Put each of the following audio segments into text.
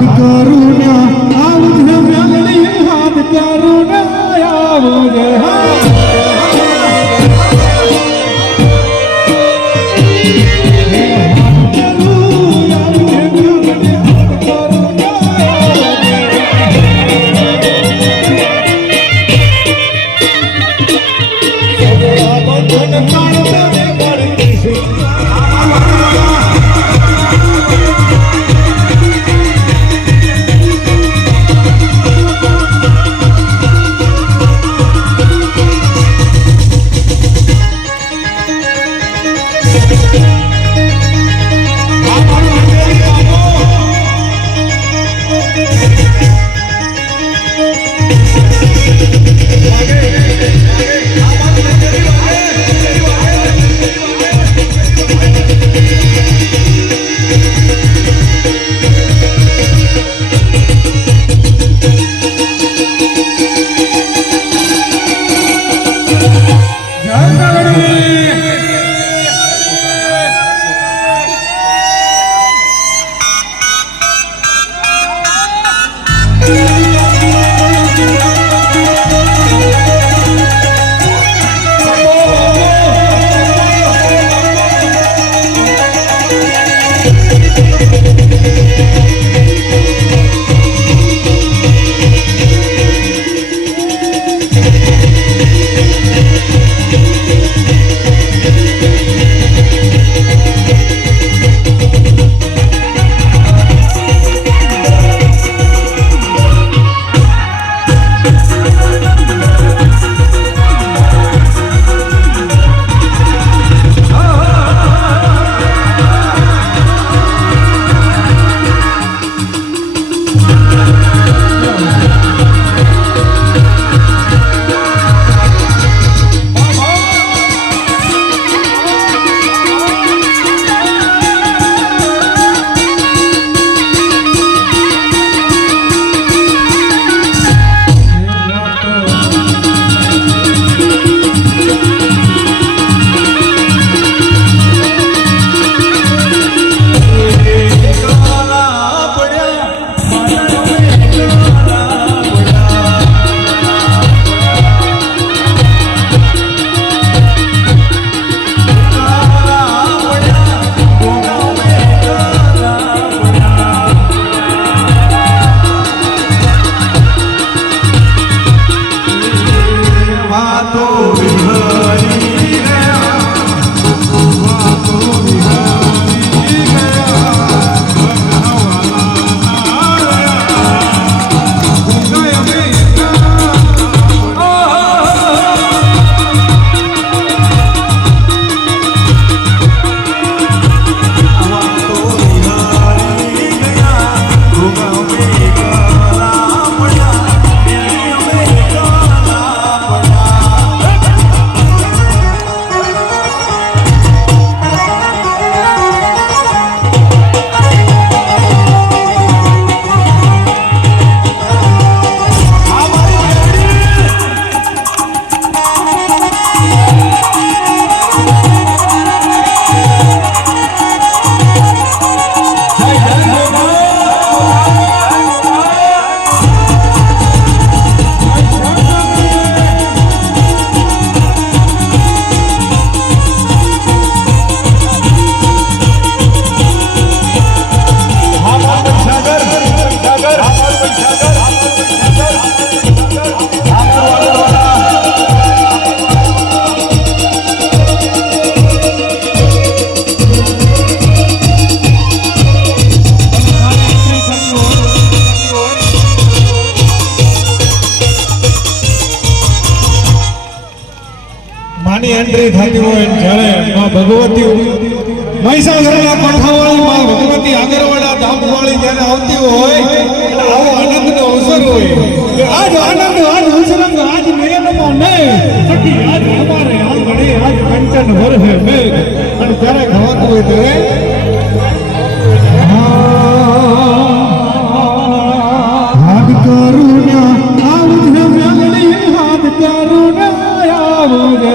હાથ કરુણા આવજે મેલડી હાથ કરુણા આવજે માની એન્ટ્રી થતી હોય જ્યારે માં ભગવતી મહીસાગરના કોઠાવાળી માં ભગવતી આગરવાડા ધામવાળી જ્યારે આવતી હોય એટલે આવો આનંદનો અવસર હોય આજ આનંદ આજ ઉત્સવ આજ નયનમાં નહીં સખી આજ અમારે આંગણે આજ કંચન વરહે મેઘ અને ત્યારે ખવાતું હોય ત્યારે હાથ કરુણા આવજે મેલડી હાથ કરુણા આવજે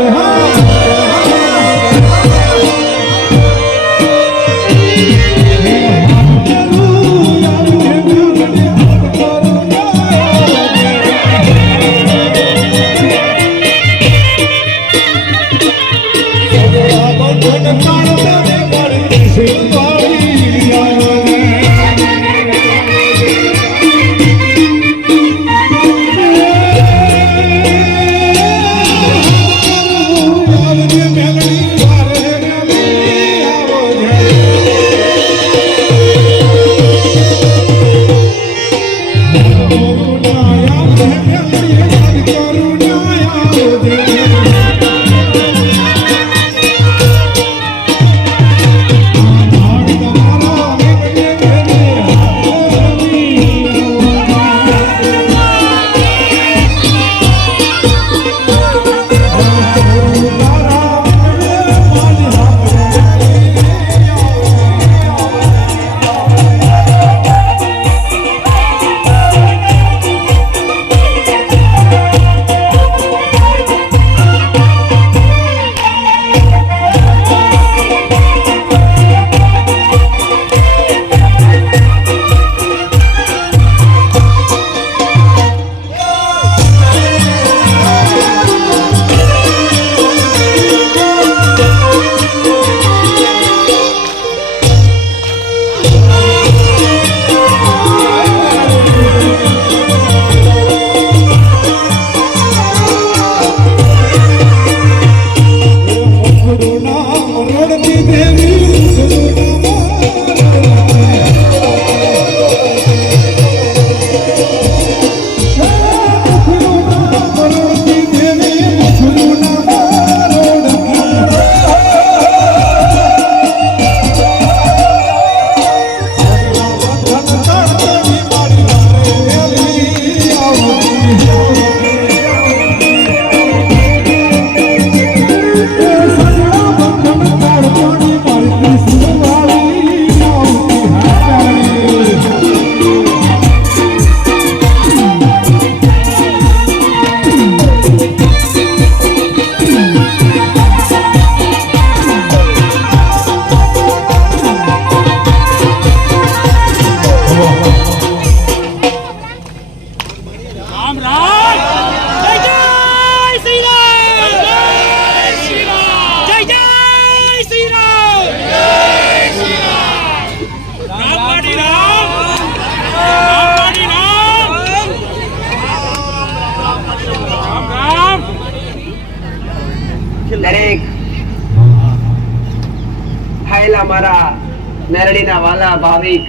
વાલા ભાવિક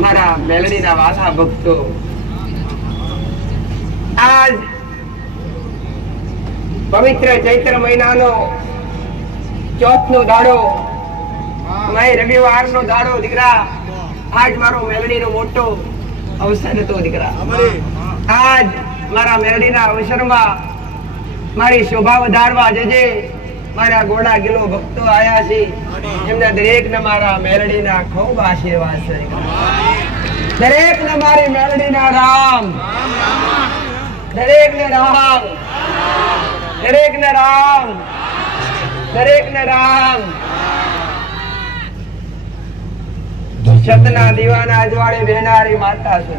મારા મેલડીના વાલા ભક્તો, આજ પવિત્ર ચૈત્ર મહિનાનો ચોથનો દાડો, રવિવારનો દાડો દીકરા. આજ મારો મેલડીનો મોટો અવસર હતો દીકરા. આજ મારા મેલડીના અવસરમાં મારી શોભા વધારવા જજે મારા ગોડા ગિલો ભક્તો આયા છે. એમના દરેકને મારા મેલડીના ખૂબ આશીર્વાદ છે. દરેકને મારી મેલડીના રામ, દરેકને રામ, દરેકને રામ, દરેકને રામ. સતના દીવાના અજવાળે બેહનારી માતા છે.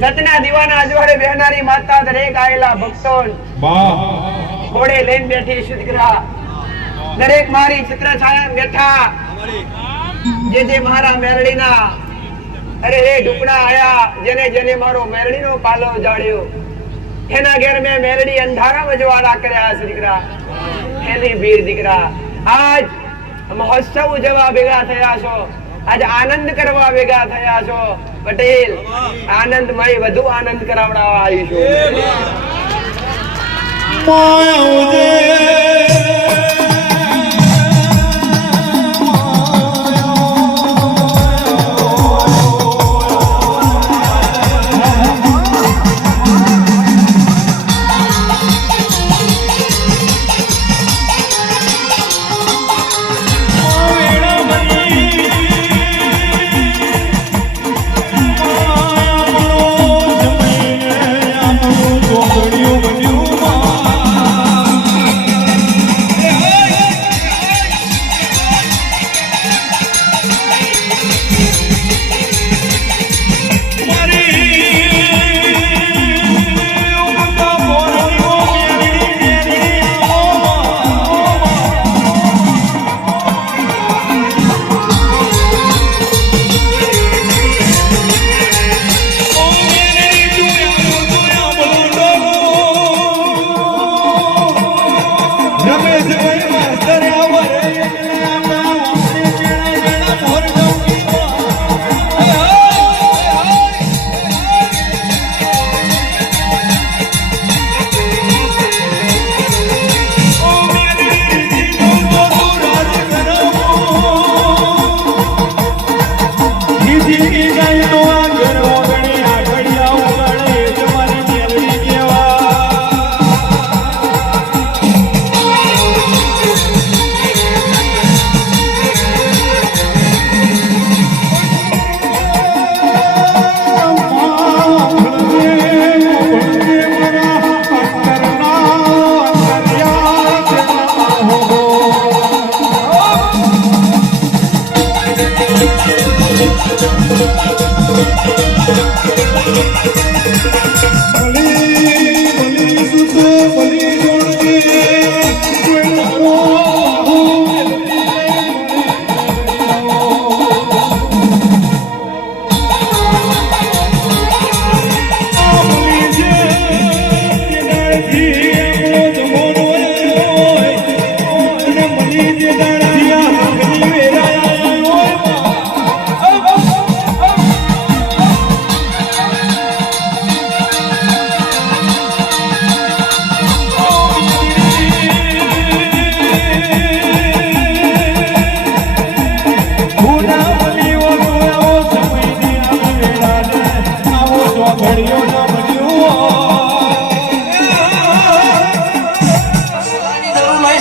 સતના દીવાના અજવાળે બેહનારી માતા દરેક આયેલા ભક્તો ઘોડે લઈને બેઠી છે દીકરા. દરેક મારી ચિત્ર છાયા બેઠા જે મારા મેલડીના અરે રે ઢુકડા આયા, જેને જેને મારો મેલડીનો પાલો જાળ્યો એના ઘેર મેં મેલડી અંધારા વજવાડા કર્યા છે દીકરા. એની ભીડ દીકરા. આજ મહોત્સવ ઉજવવા ભેગા થયા છો, આજ આનંદ કરવા ભેગા થયા છો. પટેલ આનંદમય વધુ આનંદ કરાવડાવવા આવી છું.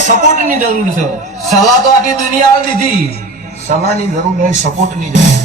સપોર્ટની જરૂર છે. સલાહ તો આખી દુનિયા દીધી, સલાહની જરૂર નહીં, સપોર્ટની જરૂર છે.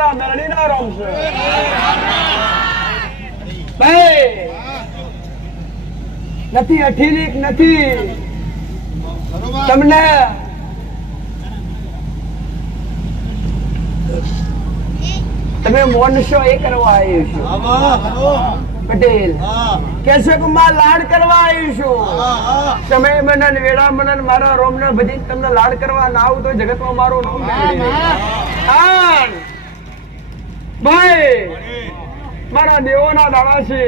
મારા મેરડીના રમશે ભાઈ નથી અઠીલીક નથી તમને તમે મોનશો એ કરવા આવ્યું છો પટેલ કે છે કે માં લાડ કરવા આવ્યું છું સમય મનન વેળા મનન મારા રોમને બધી તમને લાડ કરવા ના આવું તો જગતમાં મારું નામ ભાઈ મારા દેવોના દાડા છે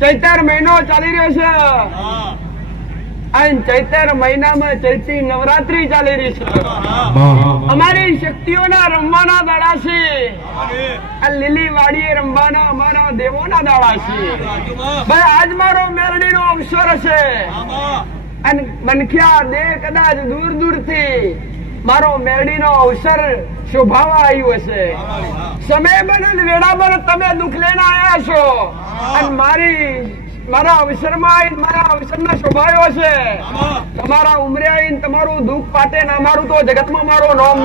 ચૈતર મહિનો ચાલી રહ્યો છે અને ચૈતર મહિનામાં ચૈતી નવરાત્રી ચાલી રહી છે અમારી શક્તિઓના રમવાના દાડા છે આ લીલી વાડીએ રમવાના અમારા દેવોના દાડા છે ભાઈ આજ મારો મેરડીનો અવસર છે અને મનખ્યા દે કદાચ દૂર દૂરથી મારો મેરડીનો અવસર શોભાવા આવ્યો છે સમય બને વેળા બને તમે દુઃખ લઈને આવ્યા છો અને મારા અવસરમાં મારા અવસરના શોભાયો છે તમારા ઉમરે આવીને તમારું દુઃખ પાટે ના મારું તો જગતમાં મારો નામ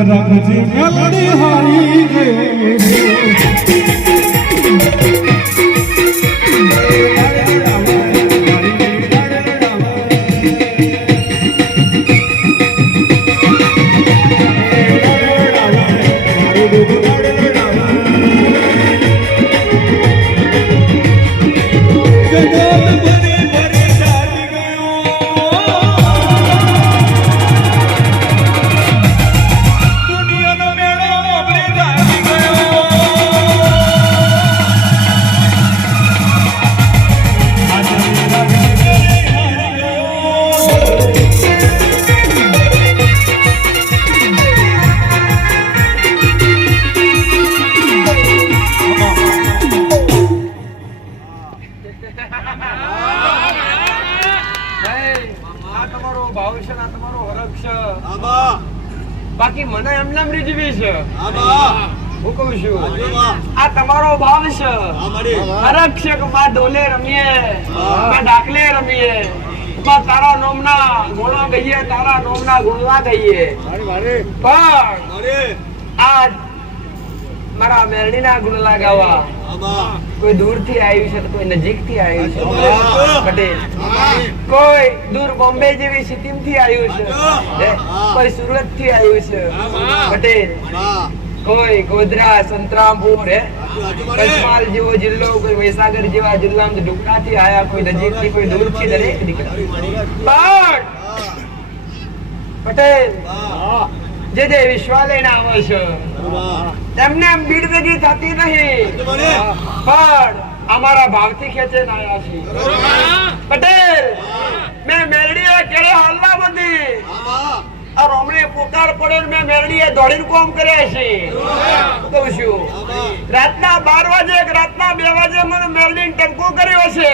રાખજી મેલડી હારી રે દુનિયાનો મેળો અમરે જાગી ગયો છે હું કહું છું આ તમારો ભાવ છે હરક્ષક માં ઢોલે રમીએ માં ડાકલે રમીએ માં તારા નોમના ગુણો ગઈએ તારા નોમના ગુણવા ગઈએ પણ આજ મારા મેરડીના ગુણ લગાવવા કોઈ દૂર થી આવ્યું છે તો કોઈ નજીક થી આવ્યું છે પટેલ કોઈ દૂર બોમ્બે જેવી સિટીમ થી આવ્યું છે કોઈ સુરત થી આવ્યું છે પટેલ કોઈ ગોધરા સંતરામપુર પંચમહાલ જેવો જિલ્લો કોઈ મહીસાગર જેવા જિલ્લામાં ઢુકડા થી આયા કોઈ નજીક થી કોઈ દૂર થી દરેક નીકળ્યા પણ પટેલ જે જે વિશ્વા લઈને આવે છે તેમને એમ બીડ ભેગી થતી નહીં પણ અમારા ભાવથી ખેંચે ના આવ્યા છે પટેલ મેં મેરડીએ કેળે હાલના બધી આ રોમણી પોકાર પડે મેં મેરડીએ દોડીને કોમ કર્યા છે કહું છું રાતના 12 વાગે રાતના 2 વાગે મને મેરડીને ટંકો કર્યો છે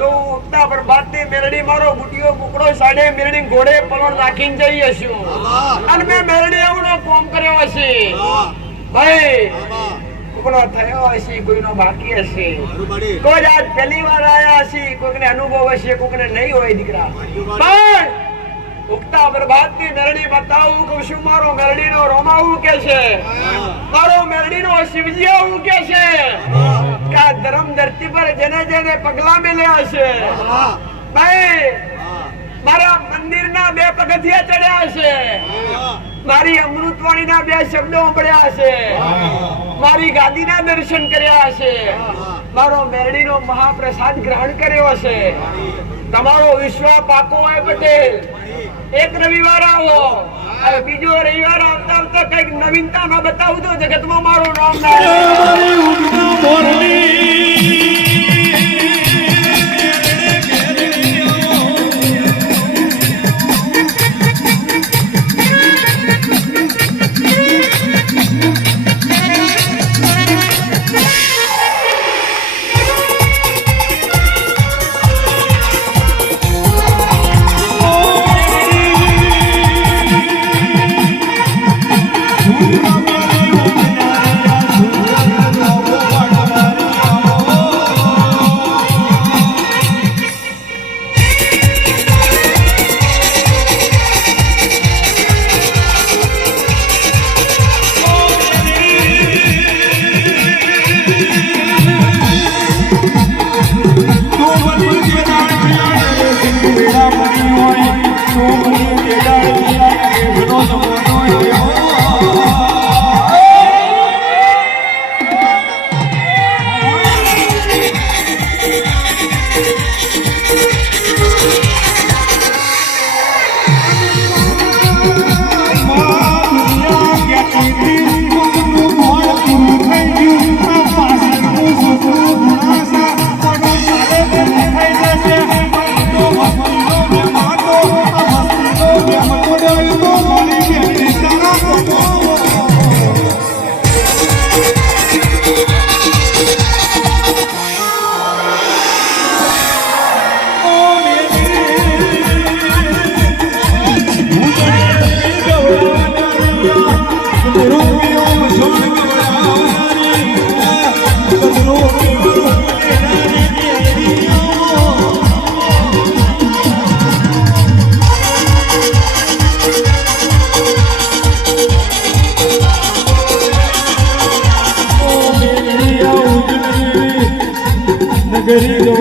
તો ઉઠતા પર બાદની મેરડી મારો બુટીઓ કુકડો સાડે મેરડી ઘોડે પલોણ રાખીને જઈએ છું અને મેં મેરડી એવડો કોમ કર્યો છે ભાઈ કુકડો થયો હશે કોઈનો બાકી હશે કોઈ આજ પહેલી વાર આયા હશે કોઈકને અનુભવ હશે કોઈકને નહીં હોય દીકરા પણ ઉગતા બરબાદની મેરડી બતાવું કહું છું મારો મેરડીનો રોમાવું કે છે મારો મેરડીનો શિવજીયાવું કે છે કે આ ધર્મ ધરતી પર જેને જેને પગલા મેલ્યા છે ભાઈ મારા મંદિરના 2 પગથિયા ચડ્યા છે મારી અમૃતવાણીના 2 શબ્દો પડ્યા છે મારી ગાદીના દર્શન કર્યા છે મારો મેરડીનો મહાપ્રસાદ ગ્રહણ કર્યો છે તમારો વિશ્વાસ પાકો હોય પટેલ એક રવિવાર આવો અને બીજો રવિવાર આવતા આવતા કઈક નવીનતામાં બતાવું તો જગતમાં મારું નામ ના થોડા ઘરનો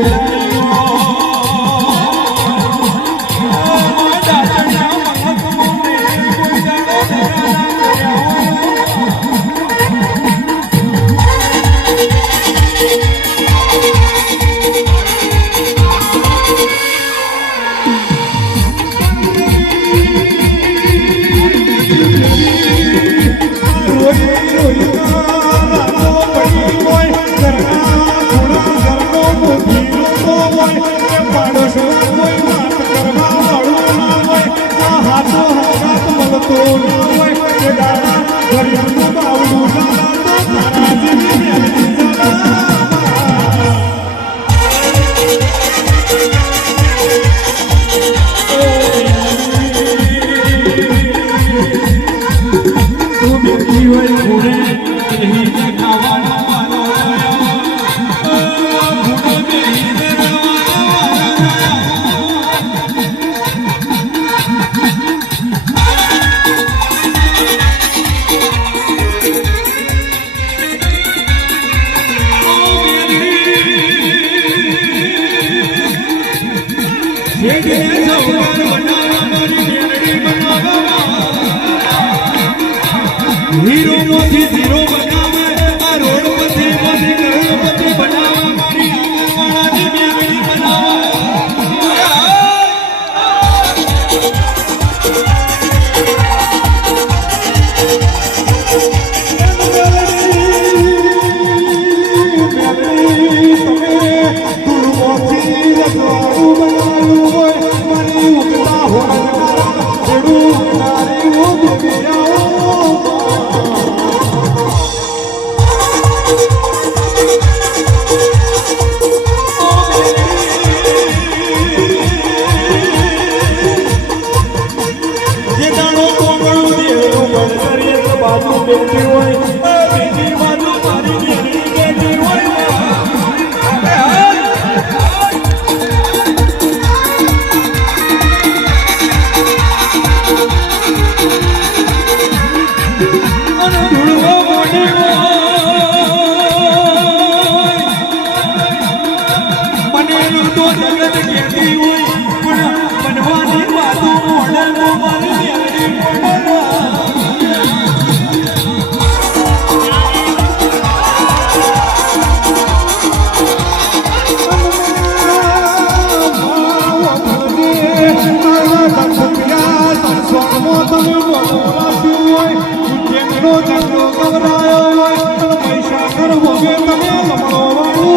છે તમે લમણો વાળો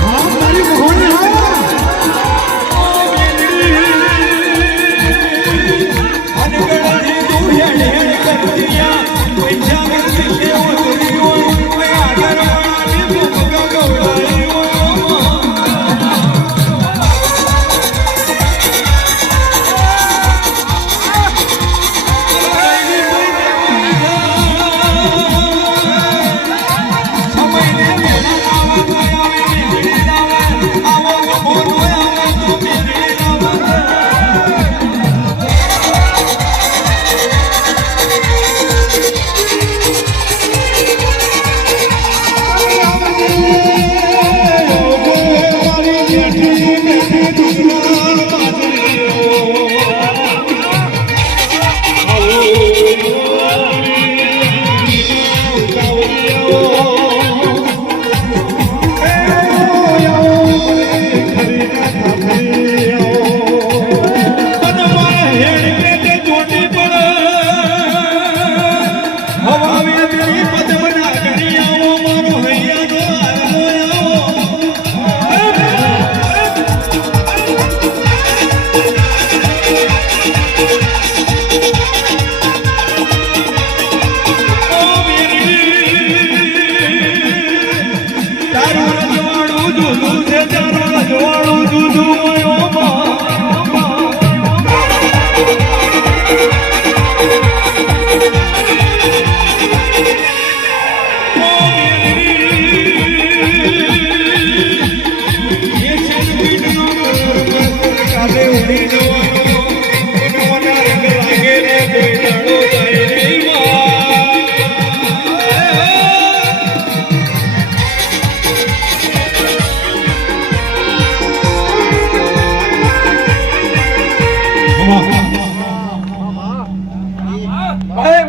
હા તારી મહોણી હા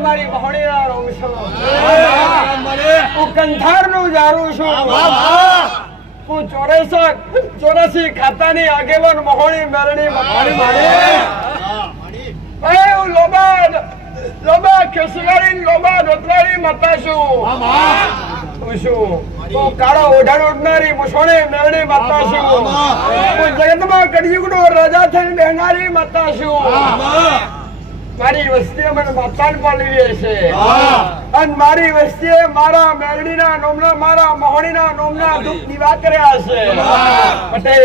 મારી મહોણીના રોગ છું હું કંથારનું જારું છું હું 84 ખાતાની આગેવાન મહોણી મેરણી મહોણી મારે હું લોબા ખેસવાડી લોબા દોતવાડી માતા છું હું છું હું કાળો ઓઢાણ ઉડનારી મુસોણી મેરણી માતા છું હું જગતમાં કળિયુગનો રાજા થઈને બેહનારી માતા છું મારી વસ્તીએ મને માતાન પાલવી છે અને મારી વસ્તીએ મારા મેરડીના નોમના મારા મહોણીના નોમના દુઃખ દીવા કર્યા છે પટેલ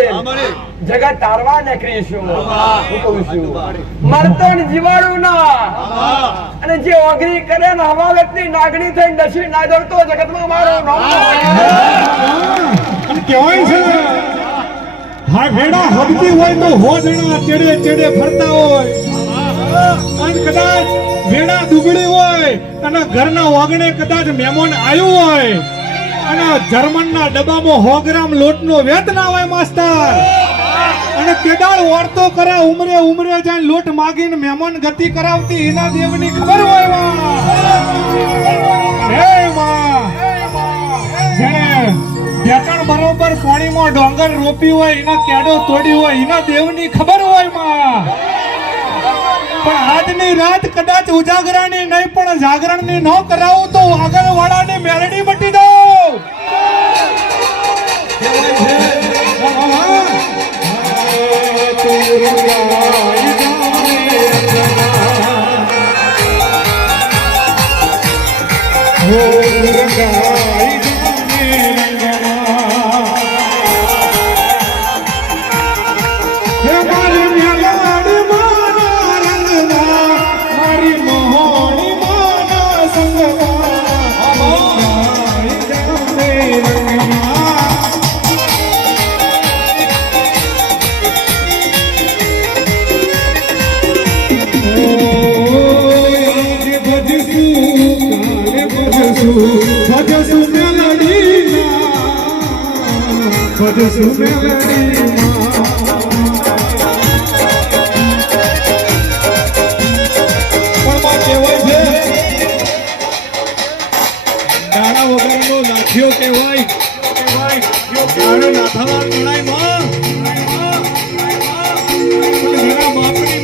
જગત તારવા નીકળી છું હું કહું છું મરતો ને જીવાડું ના અને જે ઓગરી કરે ને હવાવેતની નાગણી થઈને ડસી ના દોડતો જગતમાં મારું નામ કહેવાય છે હા ભેડા હબતી હોય તો હો જણા ચેડે ચેડે ફરતા હોય અને કદાચ વેડા દુબળી હોય અને ઘરના ઓગણે કદાચ મહેમાન આવ્યું હોય અને જર્મનના ડબ્બામાં 100 ગ્રામ લોટનો વેત ના હોય માસ્ટર અને કેદાળ ઓરતો કરે ઉમરે જાય લોટ માગીને મહેમાન ગતિ કરાવતી એના દેવની ખબર હોય હે માં જેને ઢેકણ બરોબર પાણીમાં ડોંગર રોપી હોય એના કેડો તોડી હોય એના દેવની ખબર હોય માં પણ આજની રાત કદાચ ઉજાગરાની નહીં પણ જાગરણની ન કરાવું તો આગળ વાળાની મેલડી મટી દો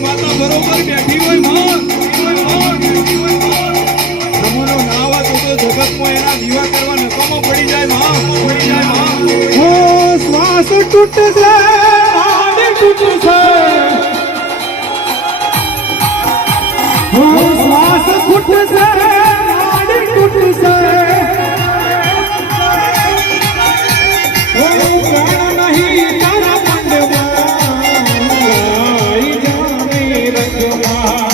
માતા બરોબર બેઠી હોય તૂટશે આડી તૂટશે શ્વાસ ખૂટશે આડી તૂટશે પ્રાણ નહીં તારા મંડમાં ગાઈ જાને રંગમાં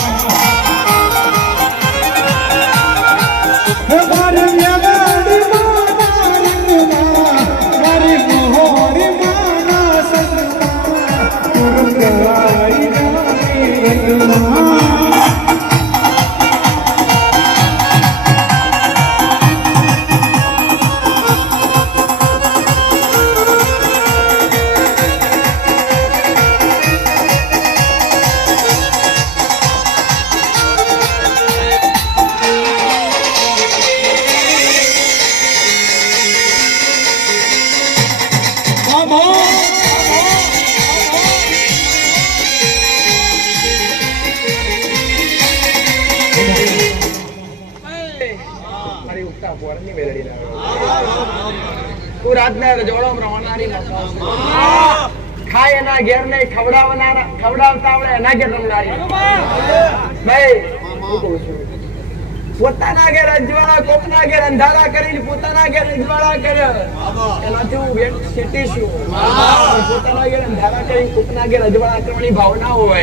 મારી મ્યાદાડી માના રંગમાં મારી મોહરી માના સંગમાં તું ગાઈ જાને રંગમાં મારી ઉગતા પોરની મેલડી લાવે તું રાતના રજવાડો રવાનારી ખાય એના ઘેર ને ખવડાવતા આવડે એના ઘેર રમનારી ભાઈ હું કહું છું પોતાના ઘેર અજવાળા કોકના ઘેર અંધારા કરીને પોતાના ઘેર અજવાળા કર્યા એનાથી હું વેટ શીટીશું પોતાના ઘેર અંધારા કરીને કોકના ઘેર અજવાળા કરવાની ભાવના હોય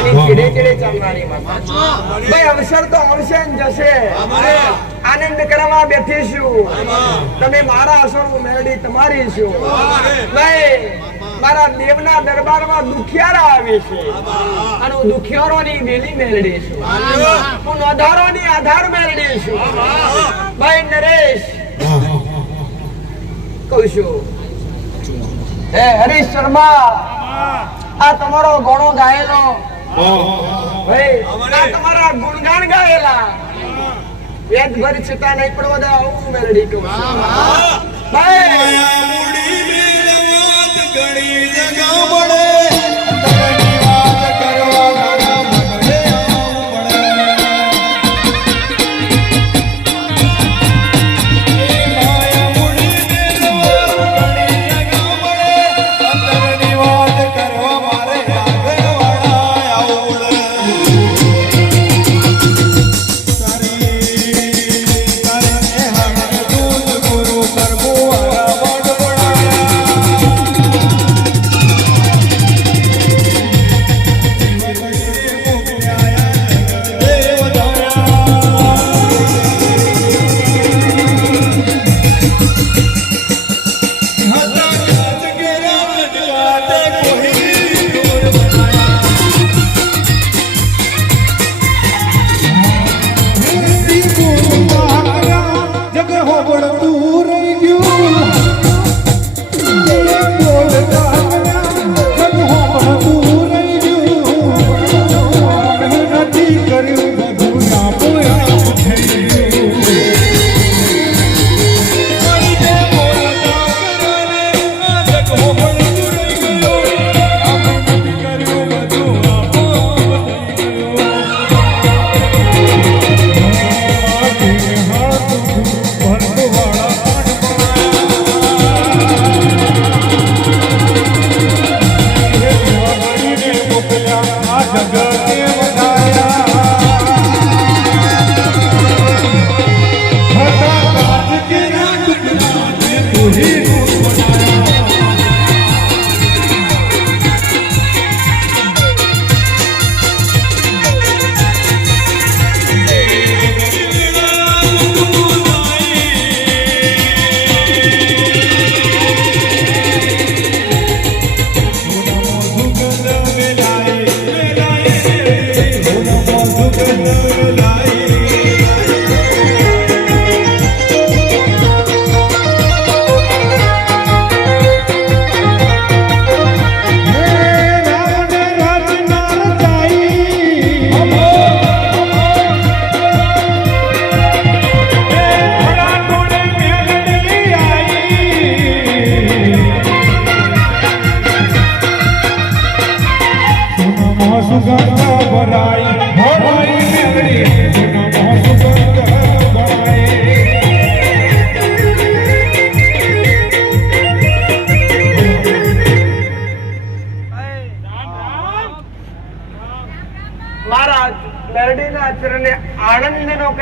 એની ચીડે ચીડે ચાલનારી ભાઈ અવસર તો આવશે ને જશે આનંદ કરવા બેઠીશું તમે મારા અસર હું મેળડી તમારી છું ભાઈ મારા દેવના દરબારમાં દુખિયારા આવે છે અને હું દુખિયારોની વેલી મેળડી છું હું નોધારોની આધાર મેળડી છું ભાઈ નરેશ કહું છું હે હરીશ શર્મા આ તમારો ગોણો ગાયેલો ભાઈ આ તમારા ગુણગાન ગાયેલા વેદભર છતાં નહીં પડવા દે આવું મેળડી કહું છું ભાઈ ઘણી જગા મળે તરની વાત કરવા મારા મનને આવું પડે એ માયા મૂડી ઘણી જગા મળે તરની વાત કરવા મારે આગળવાળા આવું તારે હણ દૂધ ગુરુ કરવું વાળા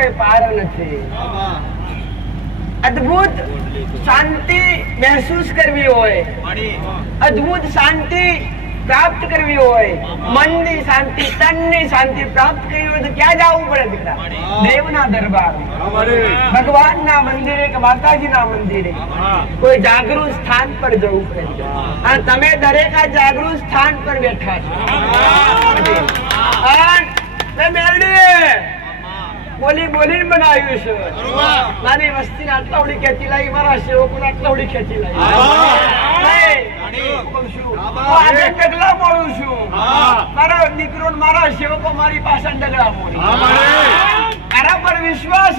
કોઈ પાર નથી. અદ્ભુત શાંતિ મહેસૂસ કરવી હોય, અદ્ભુત શાંતિ પ્રાપ્ત કરવી હોય, મનની શાંતિ, તનની શાંતિ પ્રાપ્ત કરવી હોય તો ક્યાં જવું પડે દીકરા? દેવના દરબાર, ભગવાનના મંદિરે કે માતાજીના મંદિરે, કોઈ જાગૃત સ્થાન પર જવું પડે. અને તમે દરેક આ જાગૃત સ્થાન પર બેઠા છો. બોલી બોલીને બનાવ્યું છે. મારી વસ્તીને આટલા ઉડી ખેંચી લાવી, મારા સેવકોને આટલા ઉડી ખેંચી લાવી. આજે ડગલા મોડું છું. મારો દીકરો ને મારા સેવકો મારી પાસે ડગલા મોડી. મારા પર વિશ્વાસ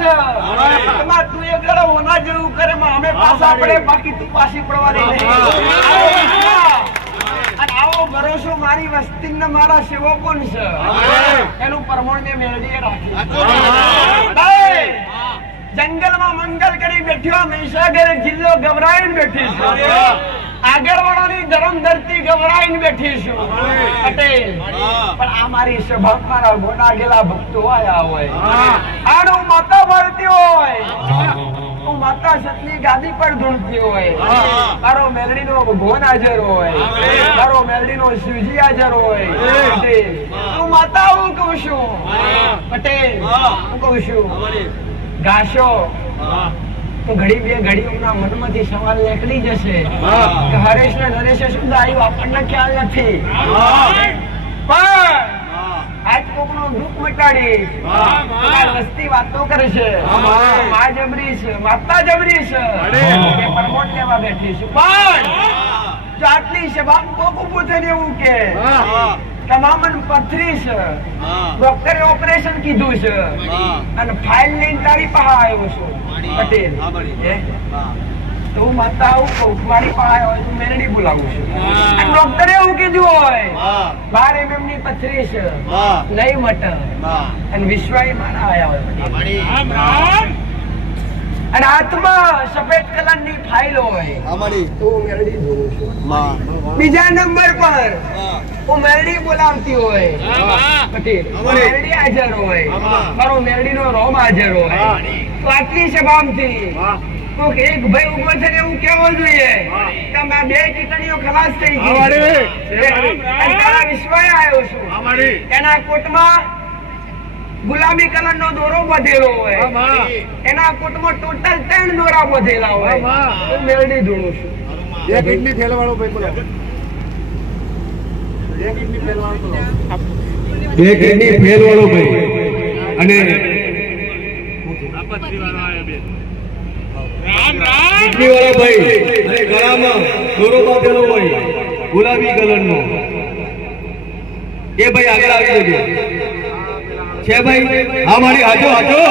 તું એક ગળો હોના જેવું કરે, અમે પાછા પડે, બાકી તું પાછી પડવાની નહીં. અને આવો ભરોસો મારી વસ્તી ને મારા સેવકો છે, એનું પ્રમાણ મેં મેળવીએ રાખ્યું. જંગલમાં મંગલ કરી બેઠ્યો, મહીસાગર જિલ્લો ગભરાઈને બેઠી છું. આગળવાળાની ધરમ ધરતી ગભરાઈને બેઠી છું. પટેલ પણ આ મારી સભા મારા ગોડા ગેલા ભક્તો આયા હોય, આનો માતા ભરતી હોય, હું માતા સતની ગાદી પર ધૂણતી હોય, મારો મેલડીનો ભગવાન હાજર હોય, મારો મેલડીનો શિવજી હાજર હોય. પટેલ હું માતા હું કહું છું. પટેલ હું કહું છું, ગાશો તો ઘડી બે ઘડીઓના મનમાંથી સવાલ નીકળી જશે કે હરેશ ને નરેશે શું આવ્યું આપણને ખ્યાલ નથી. પણ આજ કોકનો દુઃખ મટાડી વસ્તી વાતો કરે છે, મા જબરી છે, માતા જબરી છે, એ પરમોટ લેવા બેઠી છું. પણ જો આટલી સભા કોક ઉભું થઈને એવું કે તમામન પથરી છે, ડોક્ટરે ઓપરેશન કીધું છે અને ફાઇલ લઈને તારી પાસે આવ્યો છું. પટેલ તો હું માતા આવું કહું, મારી પાસે હોય તો મેલડી બોલાવું છું. ડોક્ટરે એવું કીધું હોય 12 mm ની પથરી છે, નહીં મટે, અને વિશ્વાઈ મારા આયા હોય. અને હાથમાં સફેદ કલરની ફાઇલ હોય તો હું મેલડી જોઉં છું. બીજા નંબર પર હું મેલડી બોલાવતી હોય, પટેલ મેલડી હાજર હોય, મારો મેલડીનો રોમ હાજર હોય. તો આટલી સભામાંથી કોક એક ભાઈ ઉભો છે એવું કેવું જોઈએ કે મેં 2 ચૂંટણીઓ ખલાસ થઈ ગઈ, તારા વિશ્વાય આવ્યો છું. એના કોટમાં ગુલાબી કલર નો દોરો બધેલો હોય, એના કોટમાં ટોટલ 3 દોરા બધેલા હોય. હું મેલડી જોડું છું. એક કિડની ફેલ વાળો ભાઈ બોલો. એક કિડની ફેલ વાળો ભાઈ અને કિડની વાળો ભાઈ અને ગળામાં દોરો બાંધેલો હોય ગુલાબી કલરનો, એ ભાઈ આગળ આવી જજો. છે ભાઈ? હા મારી હાજો હાજો.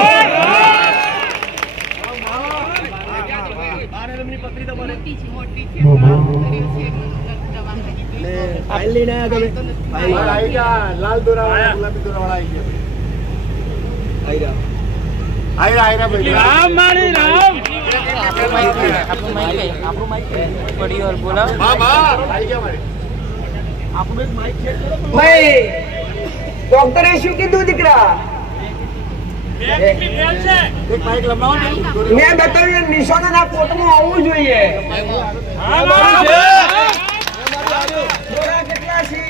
લાલ દોરા વાળા ગુલાબી દોરા વાળા આવી ગયા. રામ મારી રામ. આપણું માઈક પડી ઓર બોલાવ. હા હા આવી ગયા મારી. આપણું એક માઈક છે ભાઈ. ડોક્ટરે શું કીધું દીકરા? મેં બતાવ્યું નિશાનના કોટમાં આવવું જોઈએ. કેટલા છે?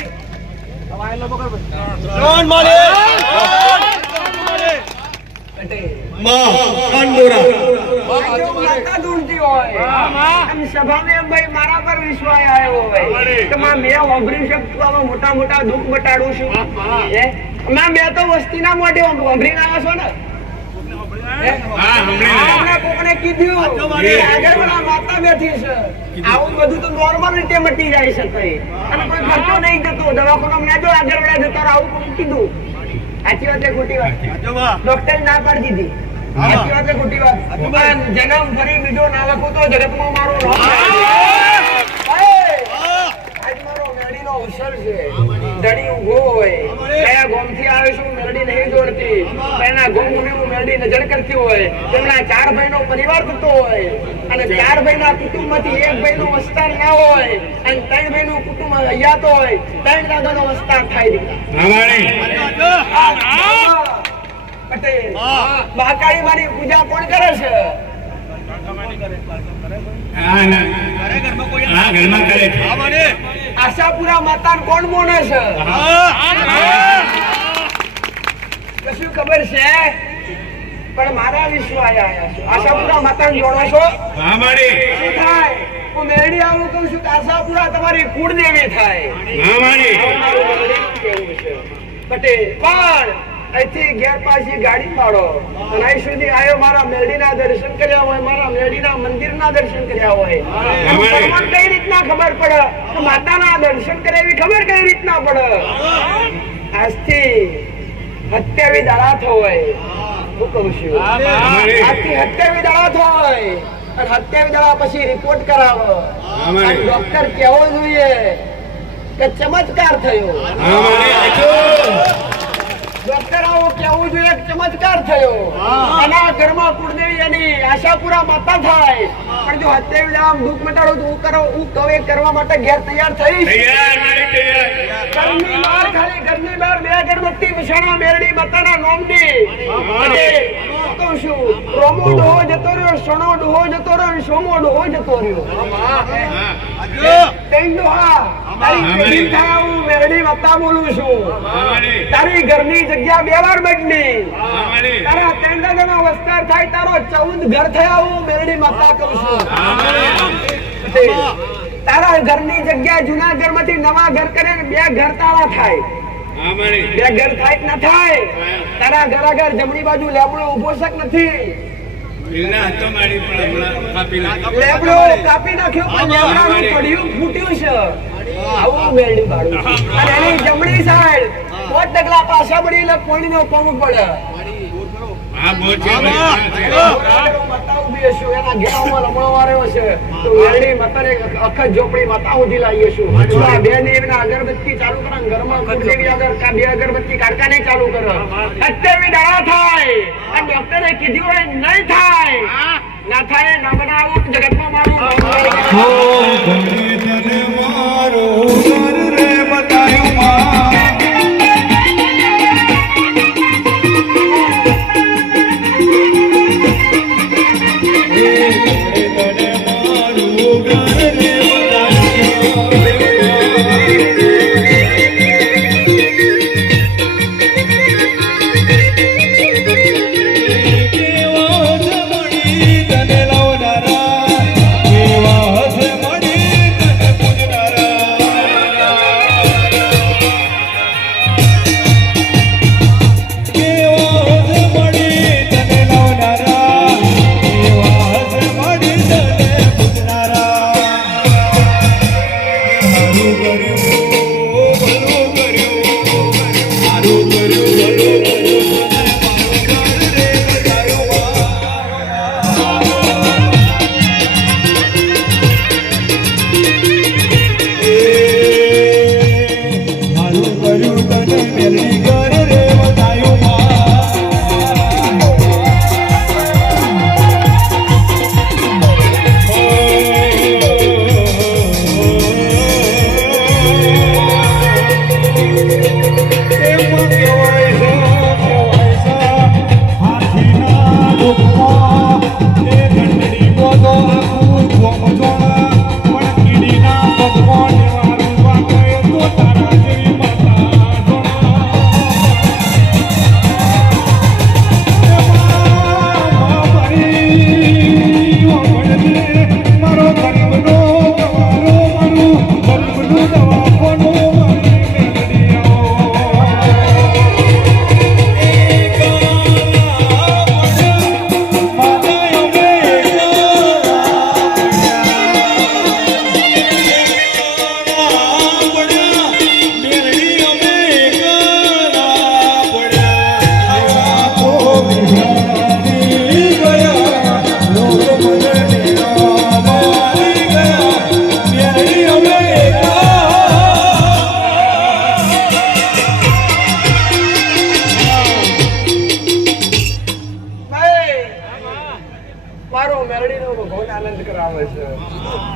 મારા પર વિશ્વાસ આવ્યો હોય મેં વાપરી શકતું મોટા મોટા દુઃખ બટાડું છું. મેં તો વસ્તીના મોઢે વાપરીને આવ્યા છો ને. કોકને કીધું આગળ માતા બેઠી છે, આવું બધું તો નોર્મલ રીતે મટી જાય છે અને કોઈ ખર્ચો નહીં જતો. દવાખાના મેં જો આગળ વડ્યા જતા આવું કોણ કીધું? સાચી વાત છે ખોટી વાત? ડોક્ટર ના પાડી દીધી. સાચી વાત છે ખોટી વાત? જન્મ ફરી બીજો ના લખું તો જગતમાં મારો અવસર છે. ધણી ઉભો હોય, કયા ગોમથી આવે છું મેલડી નહીં જોડતી, એના ગોમ હું મેલડી નજર કરતી હોય, તેમના 4 ભાઈનો પરિવાર થતો હોય અને 4 ભાઈના કુટુંબમાંથી એક ભાઈનો વસ્તાર ના હોય અને 3 ભાઈનું કુટુંબ હયાત હોય, 3 દાદાનો વસ્તાર થાય. પટેલ મહાકાળી માની પૂજા કોણ કરે છે? આશાપુરા માતાને કોણ મોને છે? કશું ખબર છે? પણ મારા વિશ્વ આયા છો. આશાપુરા માતાને જોડો છો? શું થાય? હું મેરડી આવું કહું છું કે આશાપુરા તમારી કુળદેવી થાય. કેવું છે પટેલ? પણ અહીંથી ઘેર પાછી ગાડી પાડો અને અહીં સુધી આવ્યો, મારા મેરડીના દર્શન કર્યા હોય, મારા મેરડીના મંદિરના દર્શન કર્યા હોય, તમને કઈ રીતના ખબર પડે કે માતાના દર્શન કર્યા એવી ખબર કઈ રીતના પડે? આજથી 27 દાડા હોય, હું કહું છું આજથી 27 દાડા હોય અને 27 દાડા પછી રિપોર્ટ કરાવો. ડોક્ટર કેવો જોઈએ કે ચમત્કાર થયો? ડોક્ટર આવો કેવું જોઈએ ચમત્કાર થયો. આના ઘરમાં કુળદેવી એની આશાપુરા માતા થાય. પણ જો 27 દાડા દુઃખ મટાડો તો હું કરો, હું કહું એ કરવા માટે ઘેર તૈયાર થઈશ. ઘરની બહાર ખાલી ઘરની બહાર 2 અગરબત્તી વિછાણા મેરડી માતાના નામની. અને હું કહું છું રોમો ડોહો જતો રહ્યો, સણો ડોહો જતો રહ્યો, સોમો ડોહો જતો રહ્યો. ત્રણ ડોહા તારી પેઢી થાય હું મેરડી માતા બોલું છું. તારી ઘરની જગ્યા 2 વાર બદલી. તારા 3 દાદાનો વસ્તાર થાય, તારો 14 ઘર થયા હું મેરડી માતા કહું છું. તારા ઘરની જગ્યા જૂના ઘરમાંથી નવા ઘર કરે 2 ઘર તારા થાય. 2 ઘર થાય કે ના થાય? તારા ઘર આગળ જમણી બાજુ લેબડો ઉભો છે કે નથી? લેબડો કાપી નાખ્યો પણ લેબડાનું કડિયું ફૂટ્યું છે. આવું મેરડી પાડું છું. અને એની જમણી સાઈડ 5 ડગલા પાછા પડી એટલે કોણીનો પગ પડે. એના ઘેરામાં રમણો વાળો છે તો મેરડી માતાને અખત ઝોપડી માતા સુધી લાવીએ છું. 2 દેવીના અગરબત્તી ચાલુ કરે, ઘરમાં કુળદેવી આગળ 2 અગરબત્તી કાઢકાને ચાલુ કરે. 27 દાડા થાય અને ડોક્ટરે કીધું હોય નહીં થાય, ના થાય ના બનાવું જગતમાં મારું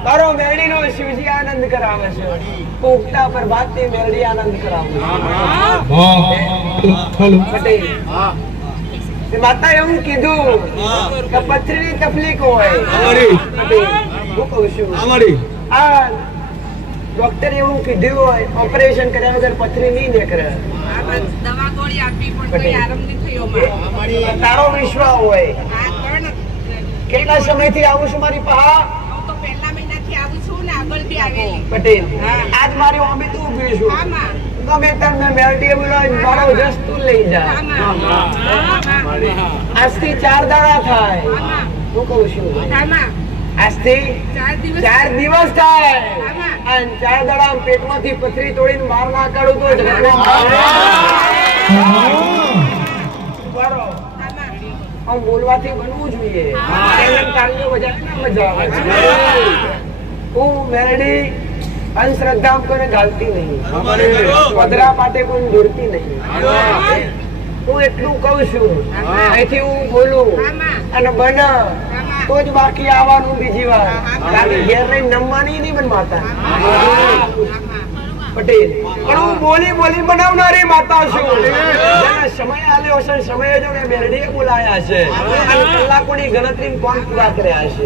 મારો મેરડીનો શિવજી આનંદ કરાવે છે. ઉગતા પર ભાગતી મેરડી આનંદ કરાવે છે. પટેલ માતા એવું કીધું કે પથરીની તકલીફ હોય. હું કહું છું આ ડોક્ટર એવું કીધું હોય ઓપરેશન કર્યા વગર પથરી નહીં નીકળે. દવા ગોળી આપી પણ કઈ આરામ નહીં થયો માં. તારો વિશ્વાસ હોય. આ ત્રણ કેટલા સમયથી આવું છું મારી પાસે? હું તો પહેલા મહિનાથી આવું છું ને આગળ બી આવેલી. પટેલ આજ મારી ઓમી તું ઊભી છું. આમાં ગમે તમને મેલડી બોલાવ મારો જસ તું લઈ જા. આજથી 4 દાડા થાય. હું કહું છું આજથી 4 દિવસ થાય અને 4 દાડા પેટમાંથી પથરી તોડીને બહાર ના કાઢું તો આમ બોલવાથી બનવું જોઈએ. તાળીઓ બજાવીને મજા આવે. હું મેલડી અંધશ્રદ્ધા કોઈને ગાલતી નહીં, વધરા પાટે કોઈ દોડતી નહીં. હું એટલું કઉ છું અહીંથી હું બોલું અને બને તો જ બાકી આવવાનું બીજી વાર. કારણ ઘેર રહી નમવાની નહીં બન માતા પટેલ. પણ હું બોલી બનાવનારી માતા છું. જેને સમય આલ્યો છે સમયે જો મેરડીએ બોલાયા છે અને કલાકોની ગણતરી કોણ પૂરા કર્યા છે.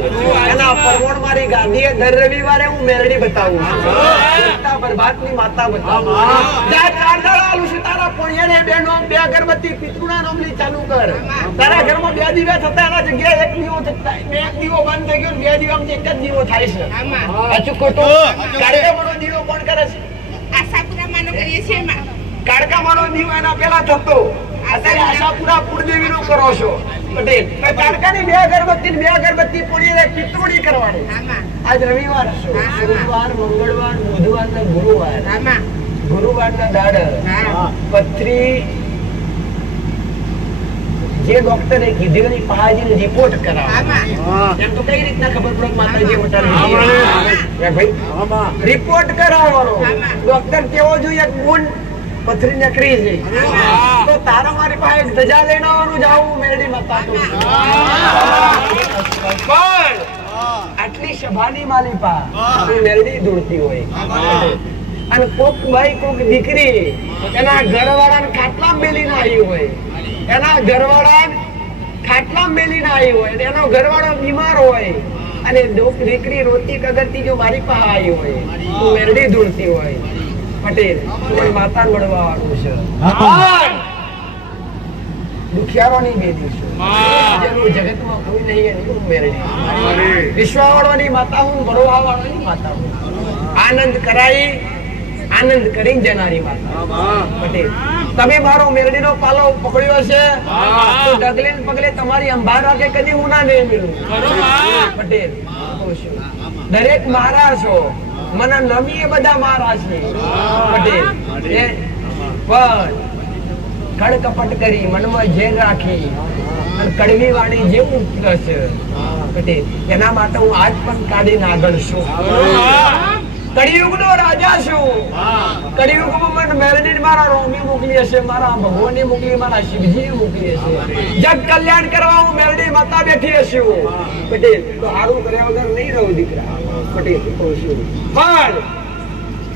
એના પરમોણ મારી ગાંધીએ દર રવિવારે હું મેરડી બતાવું છું. પ્રભાતની માતા બતાવું. જ્યાં 4 દાડા આલું છું તારા પોણિયાને 2 નોમ 2 અગરબત્તી પિતૃના નોમની ચાલુ કર. તારા ઘરમાં 2 દીવા થતા એના જગ્યાએ 1 દીવો થતા 1 દીવો બંધ થઈ ગયો 2 દીવામાં 1 જ દીવો થાય છે. સાચું ખોટું? કાર્યક્રમનો દીવો કોણ કરે છે? આશાપુરામાંનો કરીએ છીએ માં. કાળકામાંનો દીવો એના પહેલા થતો. અત્યારે આશાપુરા કુળદેવીનો કરો છો પટેલ. કાળકાની 2 અગરબત્તી પોણીને પિતૃની કરવાની. આજ રવિવાર છે. સોમવાર, મંગળવાર, બુધવાર ને ગુરુવાર. ગુરુવારના દાડે પથરી જે ડોક્ટરે કીધું એની પાહાજીને રિપોર્ટ કરાવો. એમ તો કઈ રીતના ખબર પડે માતાજી ભાઈ રિપોર્ટ કરાવવાનો. ડોક્ટર કેવો જોઈએ ગુણ પથરી નકરી છે તો તારા મારી પાસે એક ધજા લઈને આવવાનું જાવું મેરડી માતા. પણ આટલી સભાની માલિપા મેરડી દોડતી હોય અને કોક ભાઈ કોક દીકરી એના ઘરવાળાને ખાટલા મેલીને આવી હોય. એના ઘરવાળા ખાટલા મેલીને આવી હોય, એનો ઘરવાળો બીમાર હોય અને દીકરી રોતી કગરતી જો મારી પાસે આવી હોય તો મેરડી ધૂળતી હોય. પટેલ માતા મળવા વાળું છે. દુખિયારોની બેદી છે. જગતમાં કોઈ નહીં એની મેરડી. વિશ્વાવાળાની માતા હું, ભરવા વાળાની માતા હું. આનંદ કરાઈ આનંદ કરીને જનારી માતા પટેલ. તમે મારો મેરડીનો પાલો પકડ્યો છે તો ડગલે ને પગલે તમારી અંબાર વાગે કદી હું ના નહીં મિલું પટેલ. દરેક મારા છો, મને નમી એ બધા મારા છે પટેલ. પણ કડકપટ કરી મનમાં ઝેર રાખી અને કડવી વાળી જેવું છે પટેલ. એના માટે હું આજ પણ કાઢીને આગળ છું. કળિયુગનો રાજા છું. કળિયુગમાં મને મેરડી મારા રોમી મોકલી હશે, મારા ભગવાને મોકલી, મારા શિવજીએ મોકલી હશે. જગ કલ્યાણ કરવા હું મેરડી માતા બેઠી હશે પટેલ. તો હારું કર્યા વગર નહીં રહું દીકરા પટેલ. પણ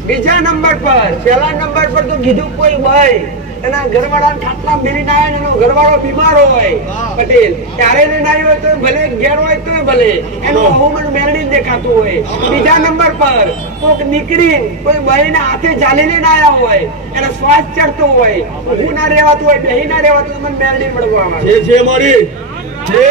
બીજા નંબર પર, પહેલા નંબર પર તો કીધું કોઈ ભાઈ એના ઘરવાળા ખાટલા મેલીને આવે, એનો ઘરવાળો બીમાર હોય પટેલ, ત્યારે લઈને આવ્યો તો ભલે, ઘેર હોય તો ભલે, એનું અવમન મેરડી દેખાતું હોય. બીજા નંબર પર કોઈક દીકરી કોઈ ભાઈને હાથે ચાલી લઈને આવ્યા હોય, એને શ્વાસ ચડતો હોય, ઊભું ના રહેવાતું હોય, બેહી ના રહેવાતું, મને મેરડી મળવા આવે છે મારી છે